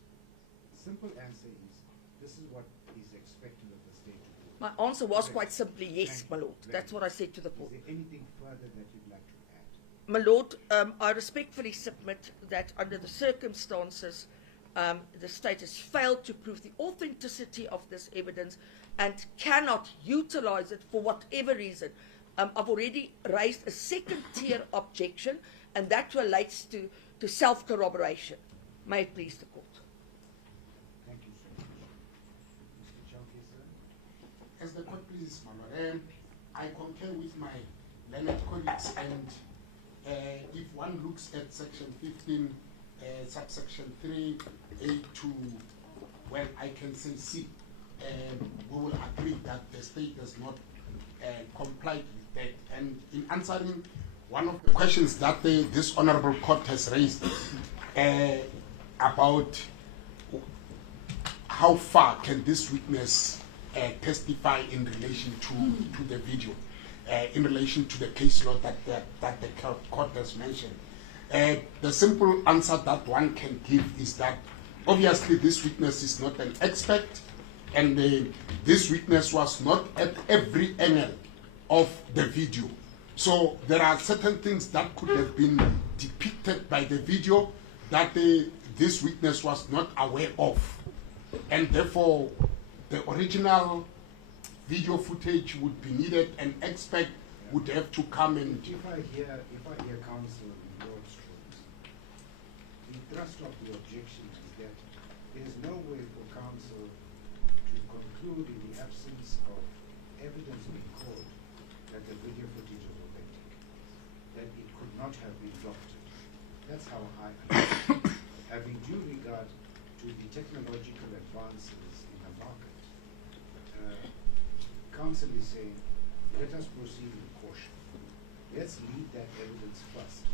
Simple answer is, this is what is expected of the state to do. My answer was quite simply yes, my lord. That's what I said to the court. Is there anything further that you'd like to add? My lord, I respectfully submit that under the circumstances, the state has failed to prove the authenticity of this evidence and cannot utilize it for whatever reason. I've already raised a second-tier objection, and that relates to self-corroboration. May it please the court. Thank you so much. Mr. Chowke, sir? As the court pleases, my lord, I concur with my learned colleagues, and if one looks at section 15, subsection 3A2, well, I can say C, we will agree that the state does not comply with that. And in answering one of the questions that this honorable court has raised about how far can this witness testify in relation to the video, in relation to the case law that the court has mentioned. The simple answer that one can give is that obviously this witness is not an expert, and this witness was not at every angle of the video. So there are certain things that could have been depicted by the video that this witness was not aware of, and therefore the original video footage would be needed. An expert would have to come and... If I hear counsel in broad strokes, the thrust of the objection is that there is no way for counsel to conclude in the absence of evidence being called that the video footage was authentic, that it could not have been doctored. That's how I understand it. Having due regard to the technological advances in the market, counsel is saying, let us proceed with caution. Let's leave that evidence first.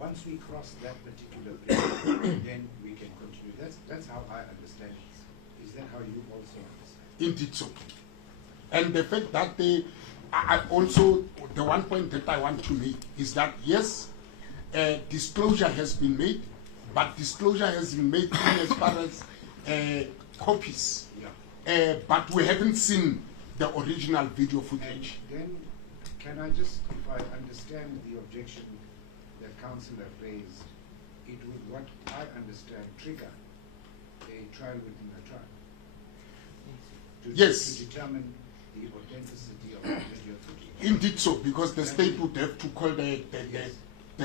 Once we cross that particular bridge, then we can continue. That's how I understand it. Is that how you also understand? Indeed so. And the fact that I also, the one point that I want to make is that yes, disclosure has been made, but disclosure has been made in as far as copies. Yeah. But we haven't seen the original video footage. And then, can I just, if I understand the objection that council have raised, it would, what I understand, trigger a trial within a trial. Yes. To determine the authenticity of the video footage. Indeed so, because the state would have to call the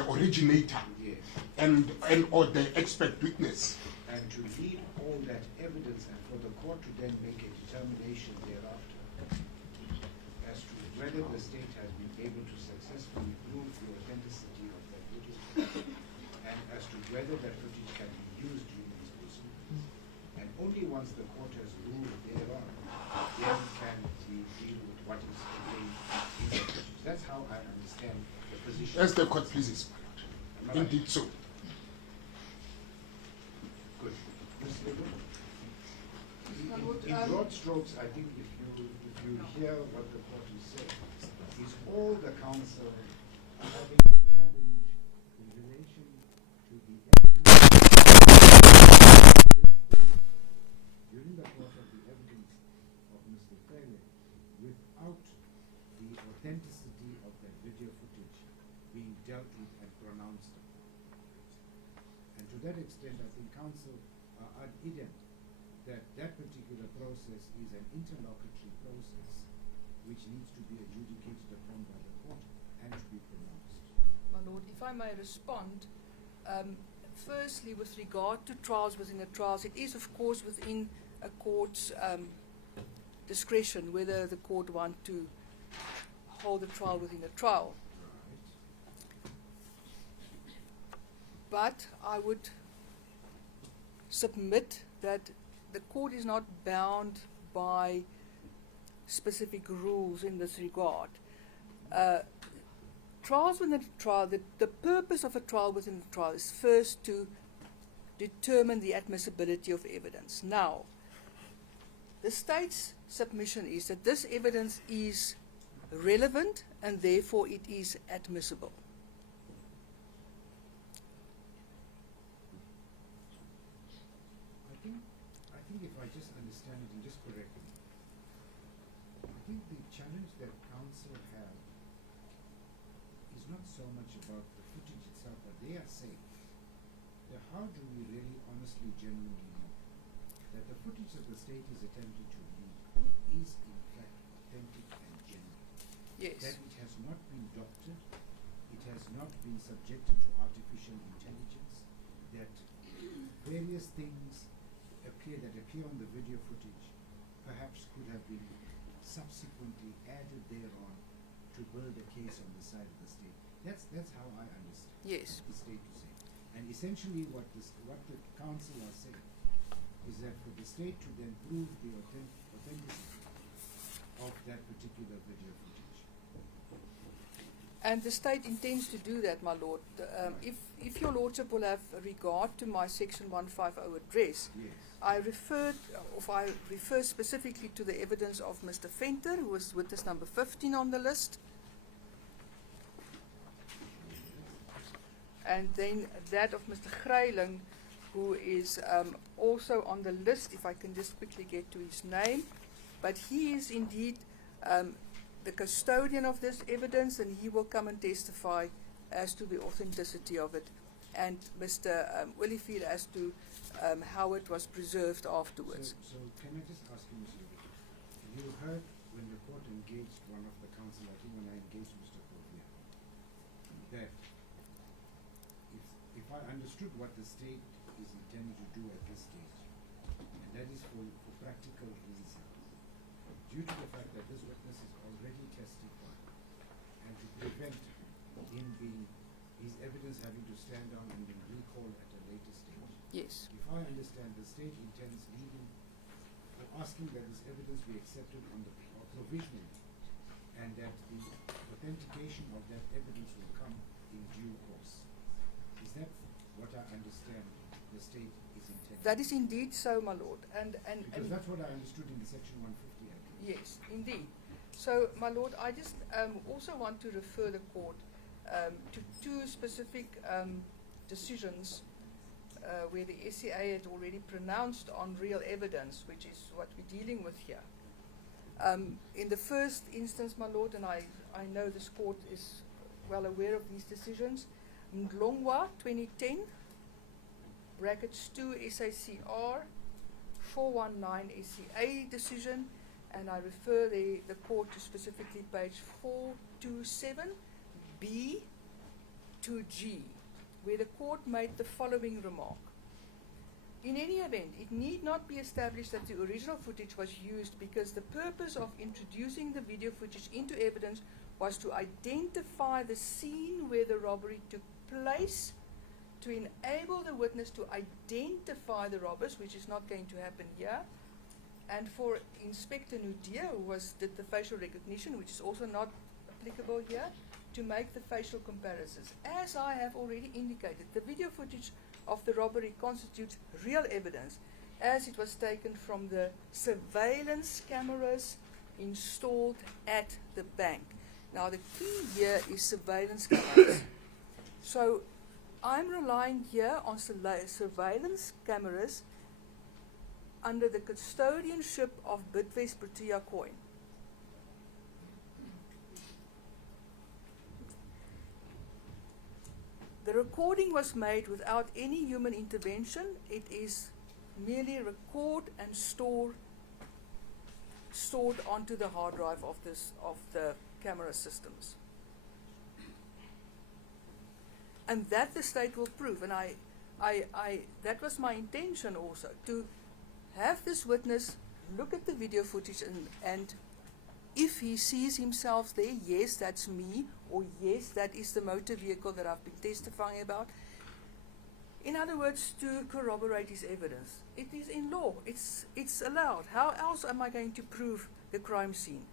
originator, Yes. and or the expert witness. And to read all that evidence and for the court to then make a determination thereafter as to whether the state has been able to successfully prove the authenticity of that footage and as to whether that footage can be used during these proceedings. And only once the court has ruled thereon, then can we deal with what is contained in the footage. That's how I understand the position. As the court pleases. Am I right? Indeed so. Good. Ms. Lebo? My Lord, In broad strokes, I think if you hear what the court is saying, is all the council are having a challenge in relation to the evidence during the course of the evidence of Mr. Taylor without the authenticity of that video footage being dealt with and pronounced upon. And to that extent, I think council are ad idem that that particular process is an interlocutory process which needs to be adjudicated upon by the court and to be pronounced. My Lord, if I may respond, firstly, with regard to trials within the trials, it is of course within a court's discretion whether the court want to hold a trial within a trial. But I would submit that the court is not bound by specific rules in this regard. Trials within a trial, the purpose of a trial within a trial is first to determine the admissibility of evidence. Now, the state's submission is that this evidence is relevant and therefore it is admissible. I think if I just understand it and just correct me, I think the challenge that council have is not so much about the footage itself, but they are saying that how do we really honestly, genuinely know that the footage that the state is attempting to use is in fact authentic and genuine? Yes. That it has not been doctored, it has not been subjected to artificial intelligence, that various things that appear on the video footage perhaps could have been subsequently added thereon to build a case on the side of the state. That's how I understand Yes. the state to say. And essentially what the council are saying is that for the state to then prove the authenticity of that particular video footage. And the state intends to do that, my Lord. If your Lordship will have regard to my Section 150 address, Yes. I refer specifically to the evidence of Mr. Venter, who was witness number 15 on the list. And then that of Mr. Greiling, who is also on the list, if I can just quickly get to his name. But he is indeed the custodian of this evidence, and he will come and testify as to the authenticity of it, and Mr. Willifield as to how it was preserved afterwards. So can I just ask you, Mr. Levitt, you heard when the court engaged one of the counsel, I think when I engaged Mr. Corvia, that if I understood what the state is intending to do at this stage, and that is for practical reasons, due to the fact that this witness is already testified, and to prevent him his evidence having to stand down and then recall at a later stage. Yes. If I understand, the state intends leaving or asking that this evidence be accepted on the provisionally, and that the authentication of that evidence will come in due course. state is intending. That is indeed so, my lord. Because that's what I understood in the Section 150 Act. Yes, indeed. So, my lord, I just also want to refer the court to two specific decisions where the SCA had already pronounced on real evidence, which is what we're dealing with here. In the first instance, my lord, and I know this court is well aware of these decisions, Mdlongwa 2010, brackets 2 SACR 419 SCA decision, and I refer the court to specifically page 427B to G, where the court made the following remark. In any event, it need not be established that the original footage was used because the purpose of introducing the video footage into evidence was to identify the scene where the robbery took place, to enable the witness to identify the robbers, which is not going to happen here, and for Inspector Nudia, who did the facial recognition, which is also not applicable here, to make the facial comparisons. As I have already indicated, the video footage of the robbery constitutes real evidence, as it was taken from the surveillance cameras installed at the bank. Now, the key here is surveillance cameras. So, I'm relying here on surveillance cameras under the custodianship of Bidvest Protea Coin. The recording was made without any human intervention. It is merely record and stored onto the hard drive of the camera systems. And that the state will prove. And that was my intention also, to have this witness look at the video footage and if he sees himself there, yes, that's me, or yes, that is the motor vehicle that I've been testifying about. In other words, to corroborate his evidence. It is in law. It's allowed. How else am I going to prove the crime scene?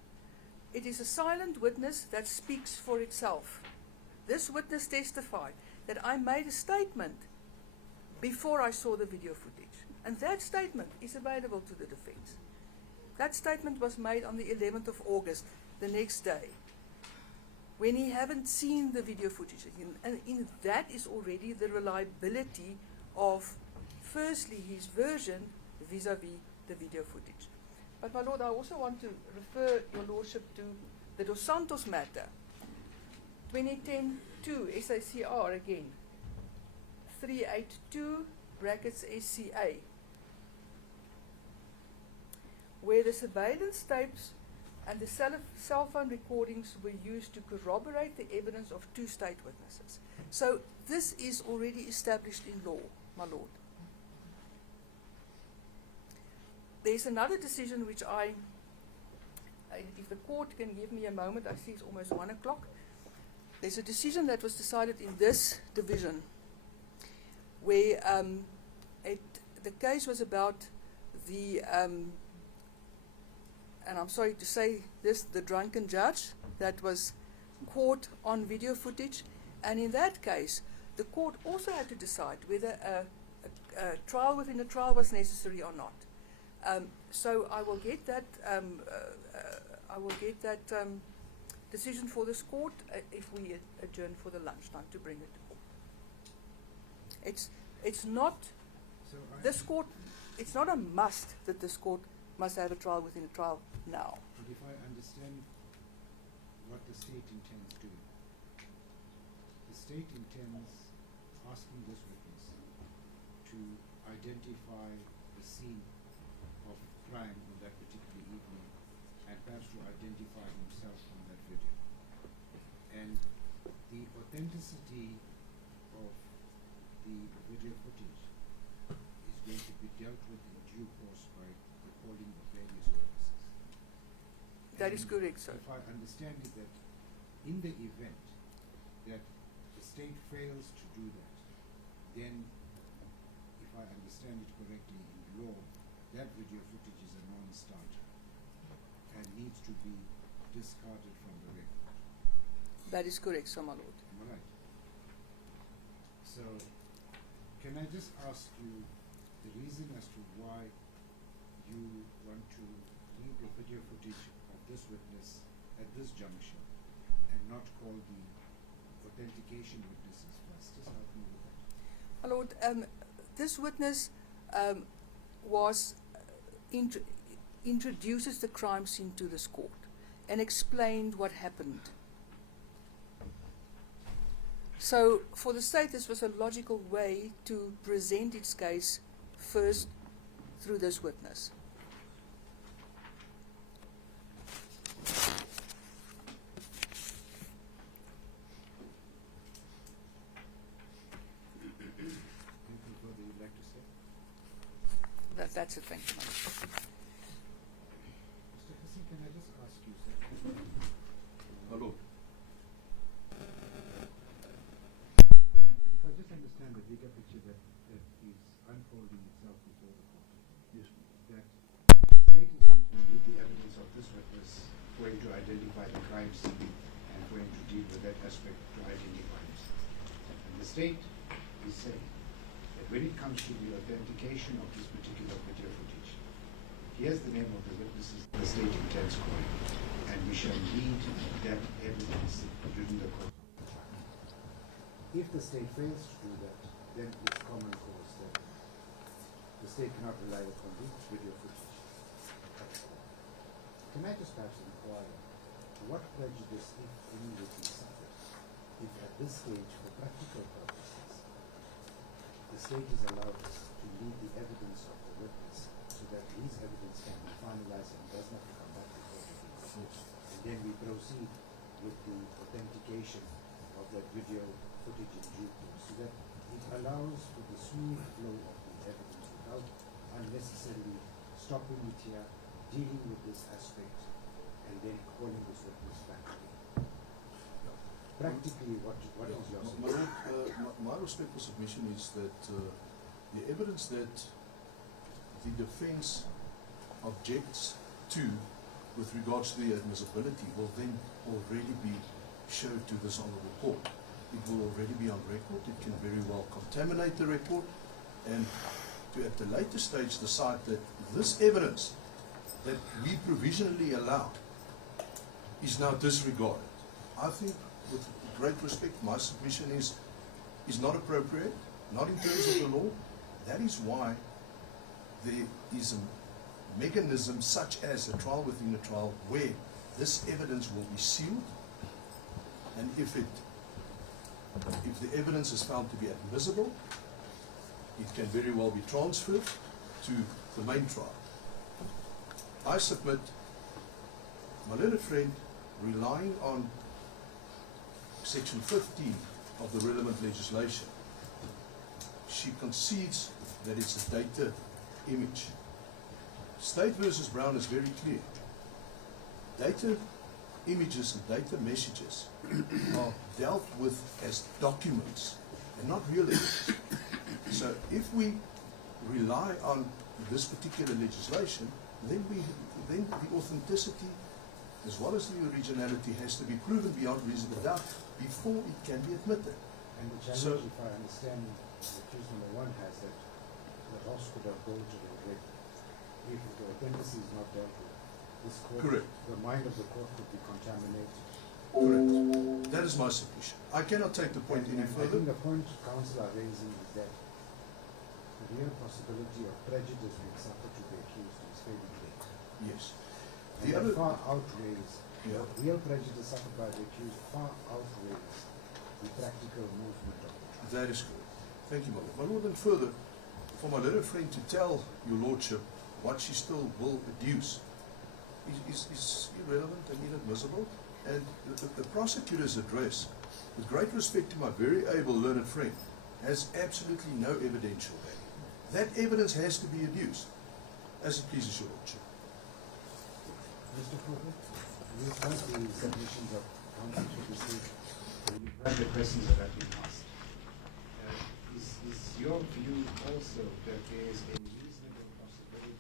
It is a silent witness that speaks for itself. This witness testified that I made a statement before I saw the video footage. And that statement is available to the defense. That statement was made on the 11th of August, the next day, when he haven't seen the video footage. And in that is already the reliability of, firstly, his version vis-a-vis the video footage. But, my lord, I also want to refer your lordship to the Dos Santos matter. 2010-2 SACR again, 382 brackets SCA, where the surveillance tapes and the cell phone recordings were used to corroborate the evidence of two state witnesses. So this is already established in law, my lord. There's another decision which if the court can give me a moment, I see it's almost 1 o'clock. There's a decision that was decided in this division where the case was about the and I'm sorry to say this, the drunken judge that was caught on video footage. And in that case, the court also had to decide whether a trial within a trial was necessary or not. So I will get that decision for this court if we adjourn for the lunchtime to bring it to court. It's not So this court. It's not a must that this court must have a trial within a trial now. But if I understand what the state intends doing, the state intends asking this witness to identify the scene of crime on that particular evening and perhaps to identify himself from that video. And the authenticity of the video footage is going to be dealt with in due course by the calling of various witnesses. That And is correct, sir. If I understand it, that in the event that the state fails to do that, then, if I understand it correctly in law, that video footage is a non-starter and needs to be discarded from the record. That is correct, sir, my lord. Am I right? So, Can I just ask you the reason as to why you want to leave the video footage of this witness at this junction and not call the authentication witnesses first? Just help me with that. My Lord, this witness introduces the crime scene to this court and explained what happened. So for the state, this was a logical way to present its case first through this witness. Anything further you'd like to say? That's it, thank you, my Lord. Mr. Hassan, can I just ask you, sir? My Lord. If I just understand the bigger picture that is unfolding itself before the court, Yes. that the state is going to need the evidence of this witness going to identify the crime scene and going to deal with that aspect to identify this. And the state is saying that when it comes to the authentication of this particular video footage, here's the name of the witnesses the state intends calling, and we shall need that evidence during the course of the trial. If the state fails to do that, then it's common cause that the state cannot rely upon the video footage. Can I just perhaps inquire what prejudice, if any, would be suffered if at this stage, for practical purposes, the state is allowed to leave the evidence of the witness so that his evidence can be finalized and does not come back before the court? And then we proceed with the authentication of that video footage in due course, so that it allows for the smooth flow of the evidence without unnecessarily stopping it here, dealing with this aspect, and then calling this witness back again. Practically, what is your My Lord, my respectful submission is that the evidence that the defense objects to with regards to the admissibility will then already be showed to this honourable court. It will already be on record. It can very well contaminate the record, and to at the later stage decide that this evidence that we provisionally allowed is now disregarded. I think, with great respect, my submission is not appropriate, not in terms of the law. That is why there is a mechanism such as a trial within a trial where this evidence will be sealed, and if the evidence is found to be admissible, it can very well be transferred to the main trial. I submit, my learned friend, relying on section 15 of the relevant legislation, she concedes that it's a data image. State versus Brown is very clear. Data images and data messages are dealt with as documents and not real images. So if we rely on this particular legislation, then the authenticity as well as the originality has to be proven beyond reasonable doubt before it can be admitted. And the challenge, if I understand, the accused number one has that the horse could have bolted already. If the authenticity is not dealt with, this court, Correct. the mind of the court could be contaminated. Correct. That is my submission. I cannot take the point any I further. think the point counsel are raising is that the real possibility of prejudice being suffered to the accused is very great. Yes. And The that other, far outweighs, Yeah. the real prejudice suffered by the accused far outweighs the practical movement of the trial. that is correct. Thank you, my Lord. My Lord, and further, for my little friend to tell your Lordship what she still will adduce is irrelevant and inadmissible. And the prosecutor's address, with great respect to my very able learned friend, has absolutely no evidential value. That evidence has to be adduced, as it pleases your Lordship. Mr. Cooper, you've heard the submissions of counsel to the state. You've heard the questions that have been asked. Is your view also that there is a reasonable possibility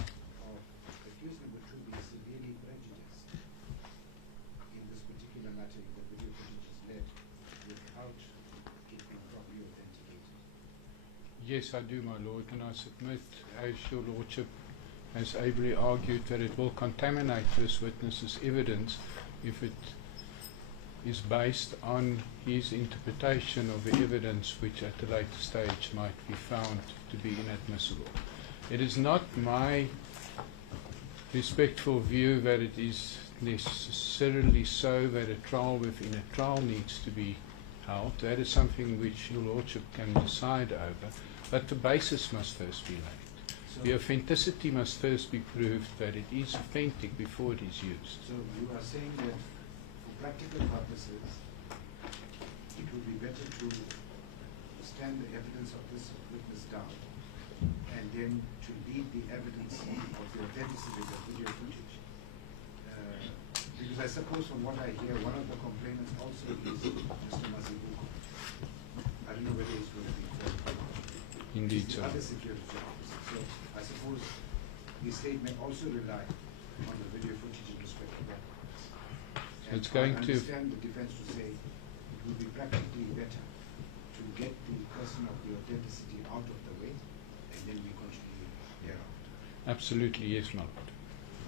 of the accused number two being severely prejudiced in this particular matter if the video footage is led without it being properly authenticated? Yes, I do, my lord, and I submit, as your lordship has ably argued, that it will contaminate this witness's evidence if it is based on his interpretation of the evidence which at a later stage might be found to be inadmissible. It is not my respectful view that it is necessarily so that a trial within a trial needs to be held. That is something which your lordship can decide over, but the basis must first be laid. The authenticity must first be proved that it is authentic before it is used. So you are saying that for practical purposes, it would be better to stand the evidence of this witness down and then to lead the evidence of the authenticity of the video footage. Because I suppose from what I hear, one of the complainants also is Mr. Mazibuko. I don't know whether he's going to be called. Indeed, He's the sir. other security officer. So I suppose the state may also rely on the video footage in respect of that. And It's going I to- understand the defense to say it would be practically better to get the person of the authenticity out of the way and then we continue thereafter. Absolutely, yes, my lord.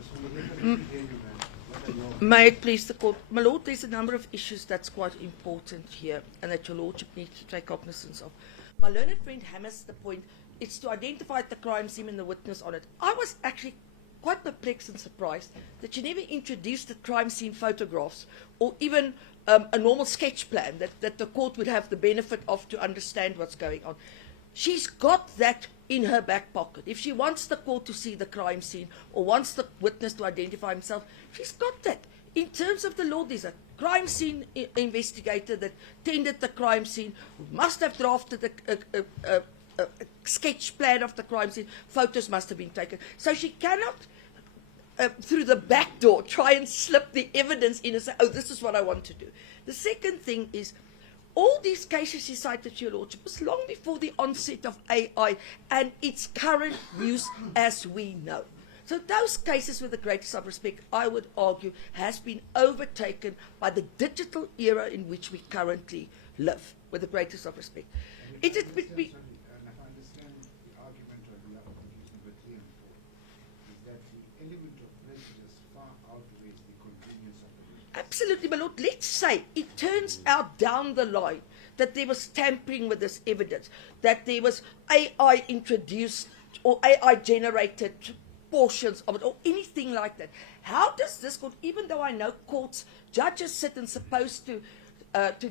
So we definitely hear you, man. What are your May it please the court. My lord, there's a number of issues that's quite important here and that your lordship needs to take cognizance of. My learned friend hammers the point, it's to identify the crime scene and the witness on it. I was actually quite perplexed and surprised that she never introduced the crime scene photographs or even a normal sketch plan that the court would have the benefit of to understand what's going on. She's got that in her back pocket. If she wants the court to see the crime scene or wants the witness to identify himself, she's got that. In terms of the law, there's a crime scene investigator that tended the crime scene, who must have drafted a sketch plan of the crime scene. Photos must have been taken. So she cannot, through the back door, try and slip the evidence in and say, oh, this is what I want to do. The second thing is, all these cases she cited to your lordship was long before the onset of AI and its current use as we know. So those cases, with the greatest of respect, I would argue, has been overtaken by the digital era in which we currently live, with the greatest of respect. And if I understand the argument of the application number 3 and 4, is that the element of prejudice far outweighs the convenience of the witness. Absolutely, my lord. Let's say it turns out down the line that there was tampering with this evidence, that there was AI introduced or AI generated portions of it or anything like that. How does this court, even though I know courts, judges sit and supposed to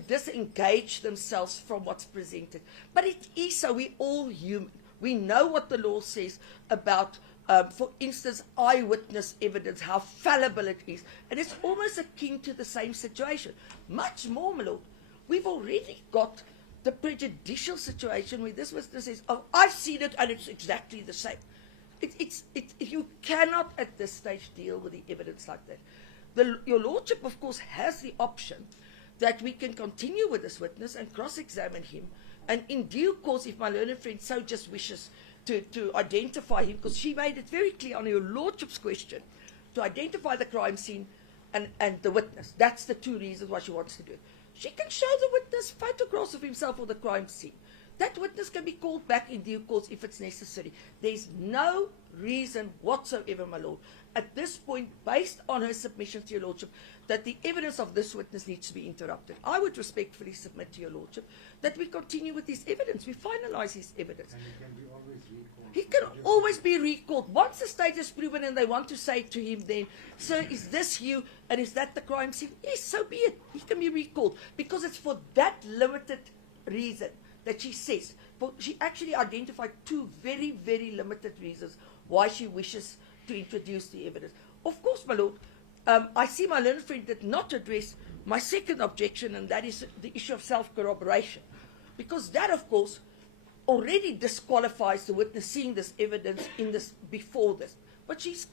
disengage themselves from what's presented, but it is so. We're all human. We know what the law says about, for instance, eyewitness evidence, how fallible it is, and it's almost akin to the same situation. Much more, my lord, we've already got the prejudicial situation where this witness says, oh, I've seen it and it's exactly the same. You cannot at this stage deal with the evidence like that. Your lordship, of course, has the option that we can continue with this witness and cross-examine him, and in due course, if my learned friend so just wishes to identify him, because she made it very clear on your lordship's question, to identify the crime scene and the witness. That's the two reasons why she wants to do it. She can show the witness photographs of himself or the crime scene. That witness can be called back in due course if it's necessary. There's no reason whatsoever, my lord, at this point, based on her submission to your lordship, that the evidence of this witness needs to be interrupted. I would respectfully submit to your lordship that we continue with his evidence. We finalize his evidence. And it can be always recalled. He can always be recalled. Once the state is proven and they want to say to him then, sir, is this you and is that the crime scene? Yes, so be it. He can be recalled because it's for that limited reason that she says. She actually identified two very, very limited reasons why she wishes to introduce the evidence. Of course, my lord, I see my learned friend did not address my second objection, and that is the issue of self-corroboration. Because that, of course, already disqualifies the witness seeing this evidence in this before this. But she's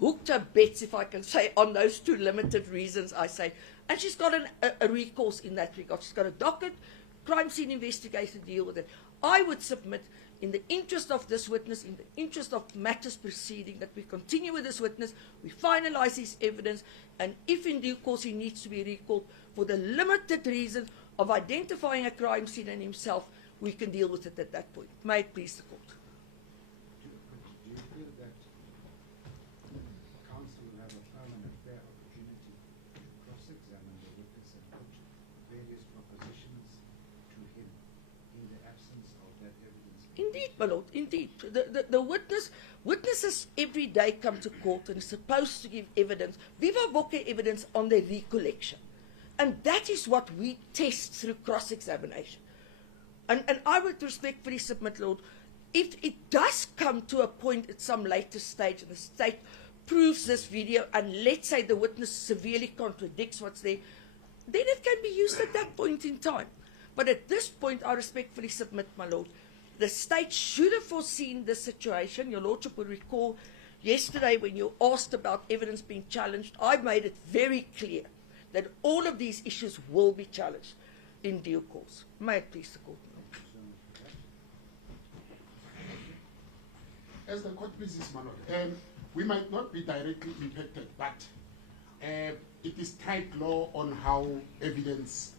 hooked her bets, if I can say, on those two limited reasons, I say. And she's got a recourse in that regard. She's got a docket, crime scene investigation, deal with it. I would submit, in the interest of this witness, in the interest of matters proceeding, that we continue with this witness, we finalize his evidence, and if in due course he needs to be recalled for the limited reason of identifying a crime scene and himself, we can deal with it at that point. May it please the court. Do you feel that counsel will have a firm and a fair opportunity to cross-examine the witness and put various propositions to him in the absence of that evidence? Indeed, my lord, indeed. The witnesses every day come to court and are supposed to give evidence, viva voce evidence on their recollection. And that is what we test through cross-examination. And I would respectfully submit, Lord, if it does come to a point at some later stage and the state proves this video and let's say the witness severely contradicts what's there, then it can be used at that point in time. But at this point, I respectfully submit, my Lord, the state should have foreseen this situation. Your Lordship will recall yesterday when you asked about evidence being challenged, I made it very clear that all of these issues will be challenged in due course. May it please the court. As the court pleases, my lord, we might not be directly impacted, but it is tight law on how evidence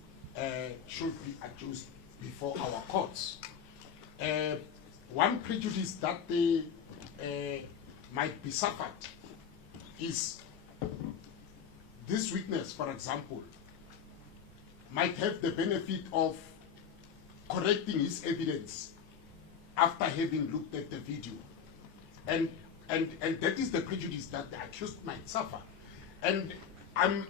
should be adduced before our courts. One prejudice that they might be suffered is this witness, for example, might have the benefit of correcting his evidence after having looked at the video. And that is the prejudice that the accused might suffer. And I'm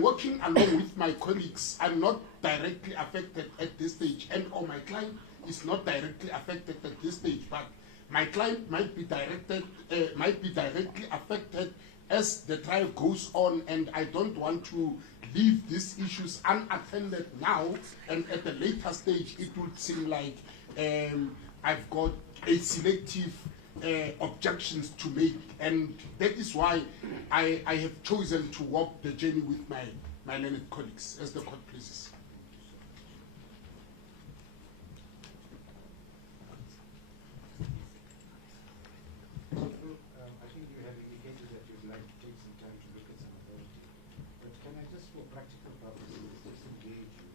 working along with my colleagues. I'm not directly affected at this stage, and or my client is not directly affected at this stage, but my client might be directly affected as the trial goes on, and I don't want to leave these issues unattended now, and at a later stage it would seem like I've got a selective objections to make, and that is why I have chosen to walk the journey with my learned colleagues, as the court pleases. I think you have indicated that you'd like to take some time to look at some authority. But can I just, for practical purposes, disengage you?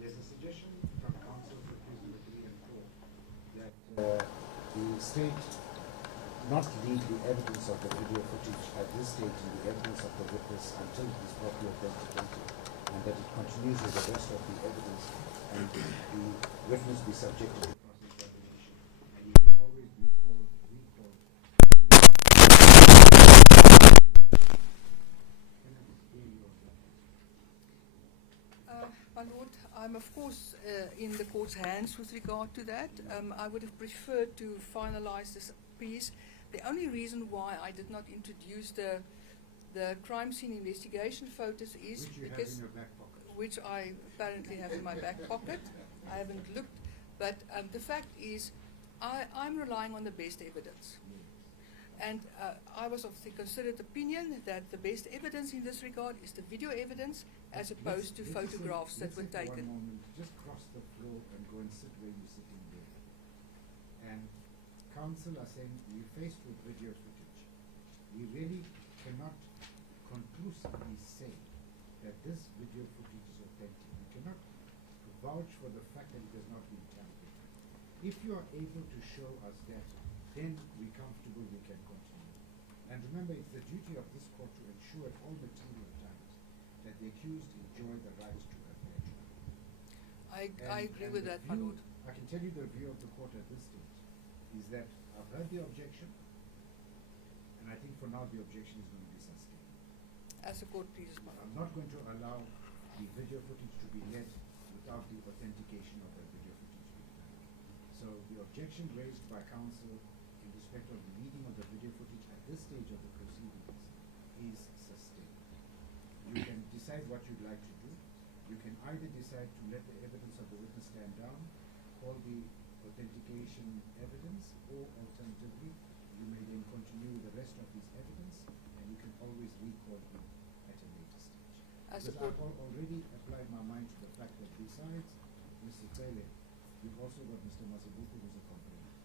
There's a suggestion from counsel for accused number 3 and 4 that the state not leave the evidence of the video footage at this stage in the evidence of the witness until it is properly authenticated, and that it continues with the rest of the evidence, and the witness be subjected to cross-examination, and you can always recall. My Lord, I'm of course in the court's hands with regard to that. I would have preferred to finalize this piece. The only reason why I did not introduce the crime scene investigation photos is Which you because have in your back pocket. which I apparently have in my back pocket. I haven't looked, but the fact is I'm relying on the best evidence. And I was of the considered opinion that the best evidence in this regard is the video evidence as opposed to photographs that were taken. One moment, just cross the floor and go and sit where you're sitting there. And counsel are saying we're faced with video footage. We really cannot conclusively say that this video footage is authentic. We cannot vouch for the fact that it has not been tampered. If you are able to show us that, then we're comfortable, we can continue. And remember, it's the duty of this court to ensure at all material times that the accused enjoy the right to a fair trial. I agree with that, my view, Lord. I can tell you the view of the court at this stage is that I've heard the objection, and I think for now the objection is going to be sustained. As the court pleases, my Lord. I'm not going to allow the video footage to be let without the authentication of that video footage being done. So the objection raised by counsel in respect of the reading of the video footage at this stage of the proceedings is sustained. You can decide what you'd like to do. You can either decide to let the evidence of the witness stand down, call the authentication evidence, or alternatively, you may then continue with the rest of his evidence, and you can always recall him at a later stage. As Because a court, I've already applied my mind to the fact that besides Mr. Tele, you've also got Mr. Mazibuku who's a complainant.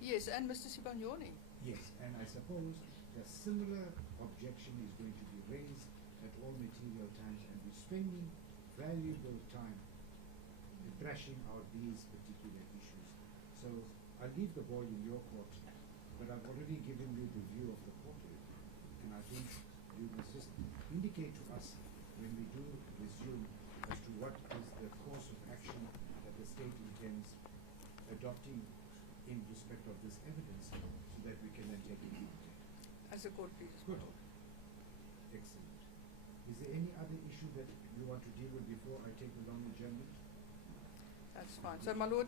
yes, and Mr. Sibanyoni. Yes, and I suppose a similar objection is going to be raised at all material times, and we're spending valuable time thrashing out these particular issues. So I'll leave the ball in your court, but I've already given you the view of the court, and I think you must just indicate to us when we do resume as to what is the course of action that the state intends adopting in respect of this evidence, so that we can then take it from there. As a court, please. Good. Excellent. Is there any other issue that you want to deal with before I take the long adjournment? That's fine. So, my lord,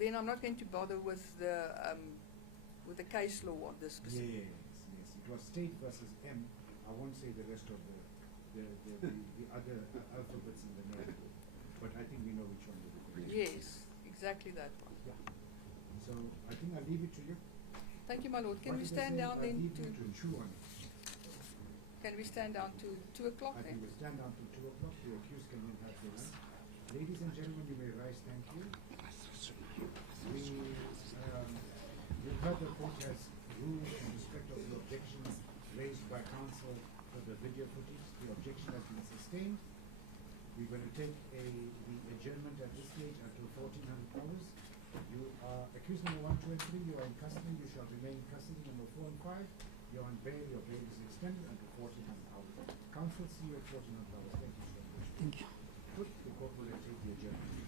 then I'm not going to bother with the case law on this specific. Yes. It was state versus M. I won't say the rest of the other alphabets in the name, but I think we know which one we're looking at. Yes, exactly that one. Yeah. So I think I'll leave it to you. Thank you, my lord. Can What we did they stand say? down I'll then leave to? you to chew on it. Can we stand down to 2 o'clock I then? think we'll stand down till 2 o'clock. The accused can then have their lunch. Ladies and gentlemen, you may rise. Thank you. You've heard the court has ruled in respect of the objections raised by counsel for the video footage. The objection has been sustained. We're going to take the adjournment at this stage until 1400 hours. You are accused number 1, 2, and 3. You are in custody. You shall remain in custody number 4 and 5. You're on bail. Your bail is extended until 1400 hours. Counsel, see you at 1400 hours. Thank you so much. Thank you. Good. The court will then take the adjournment.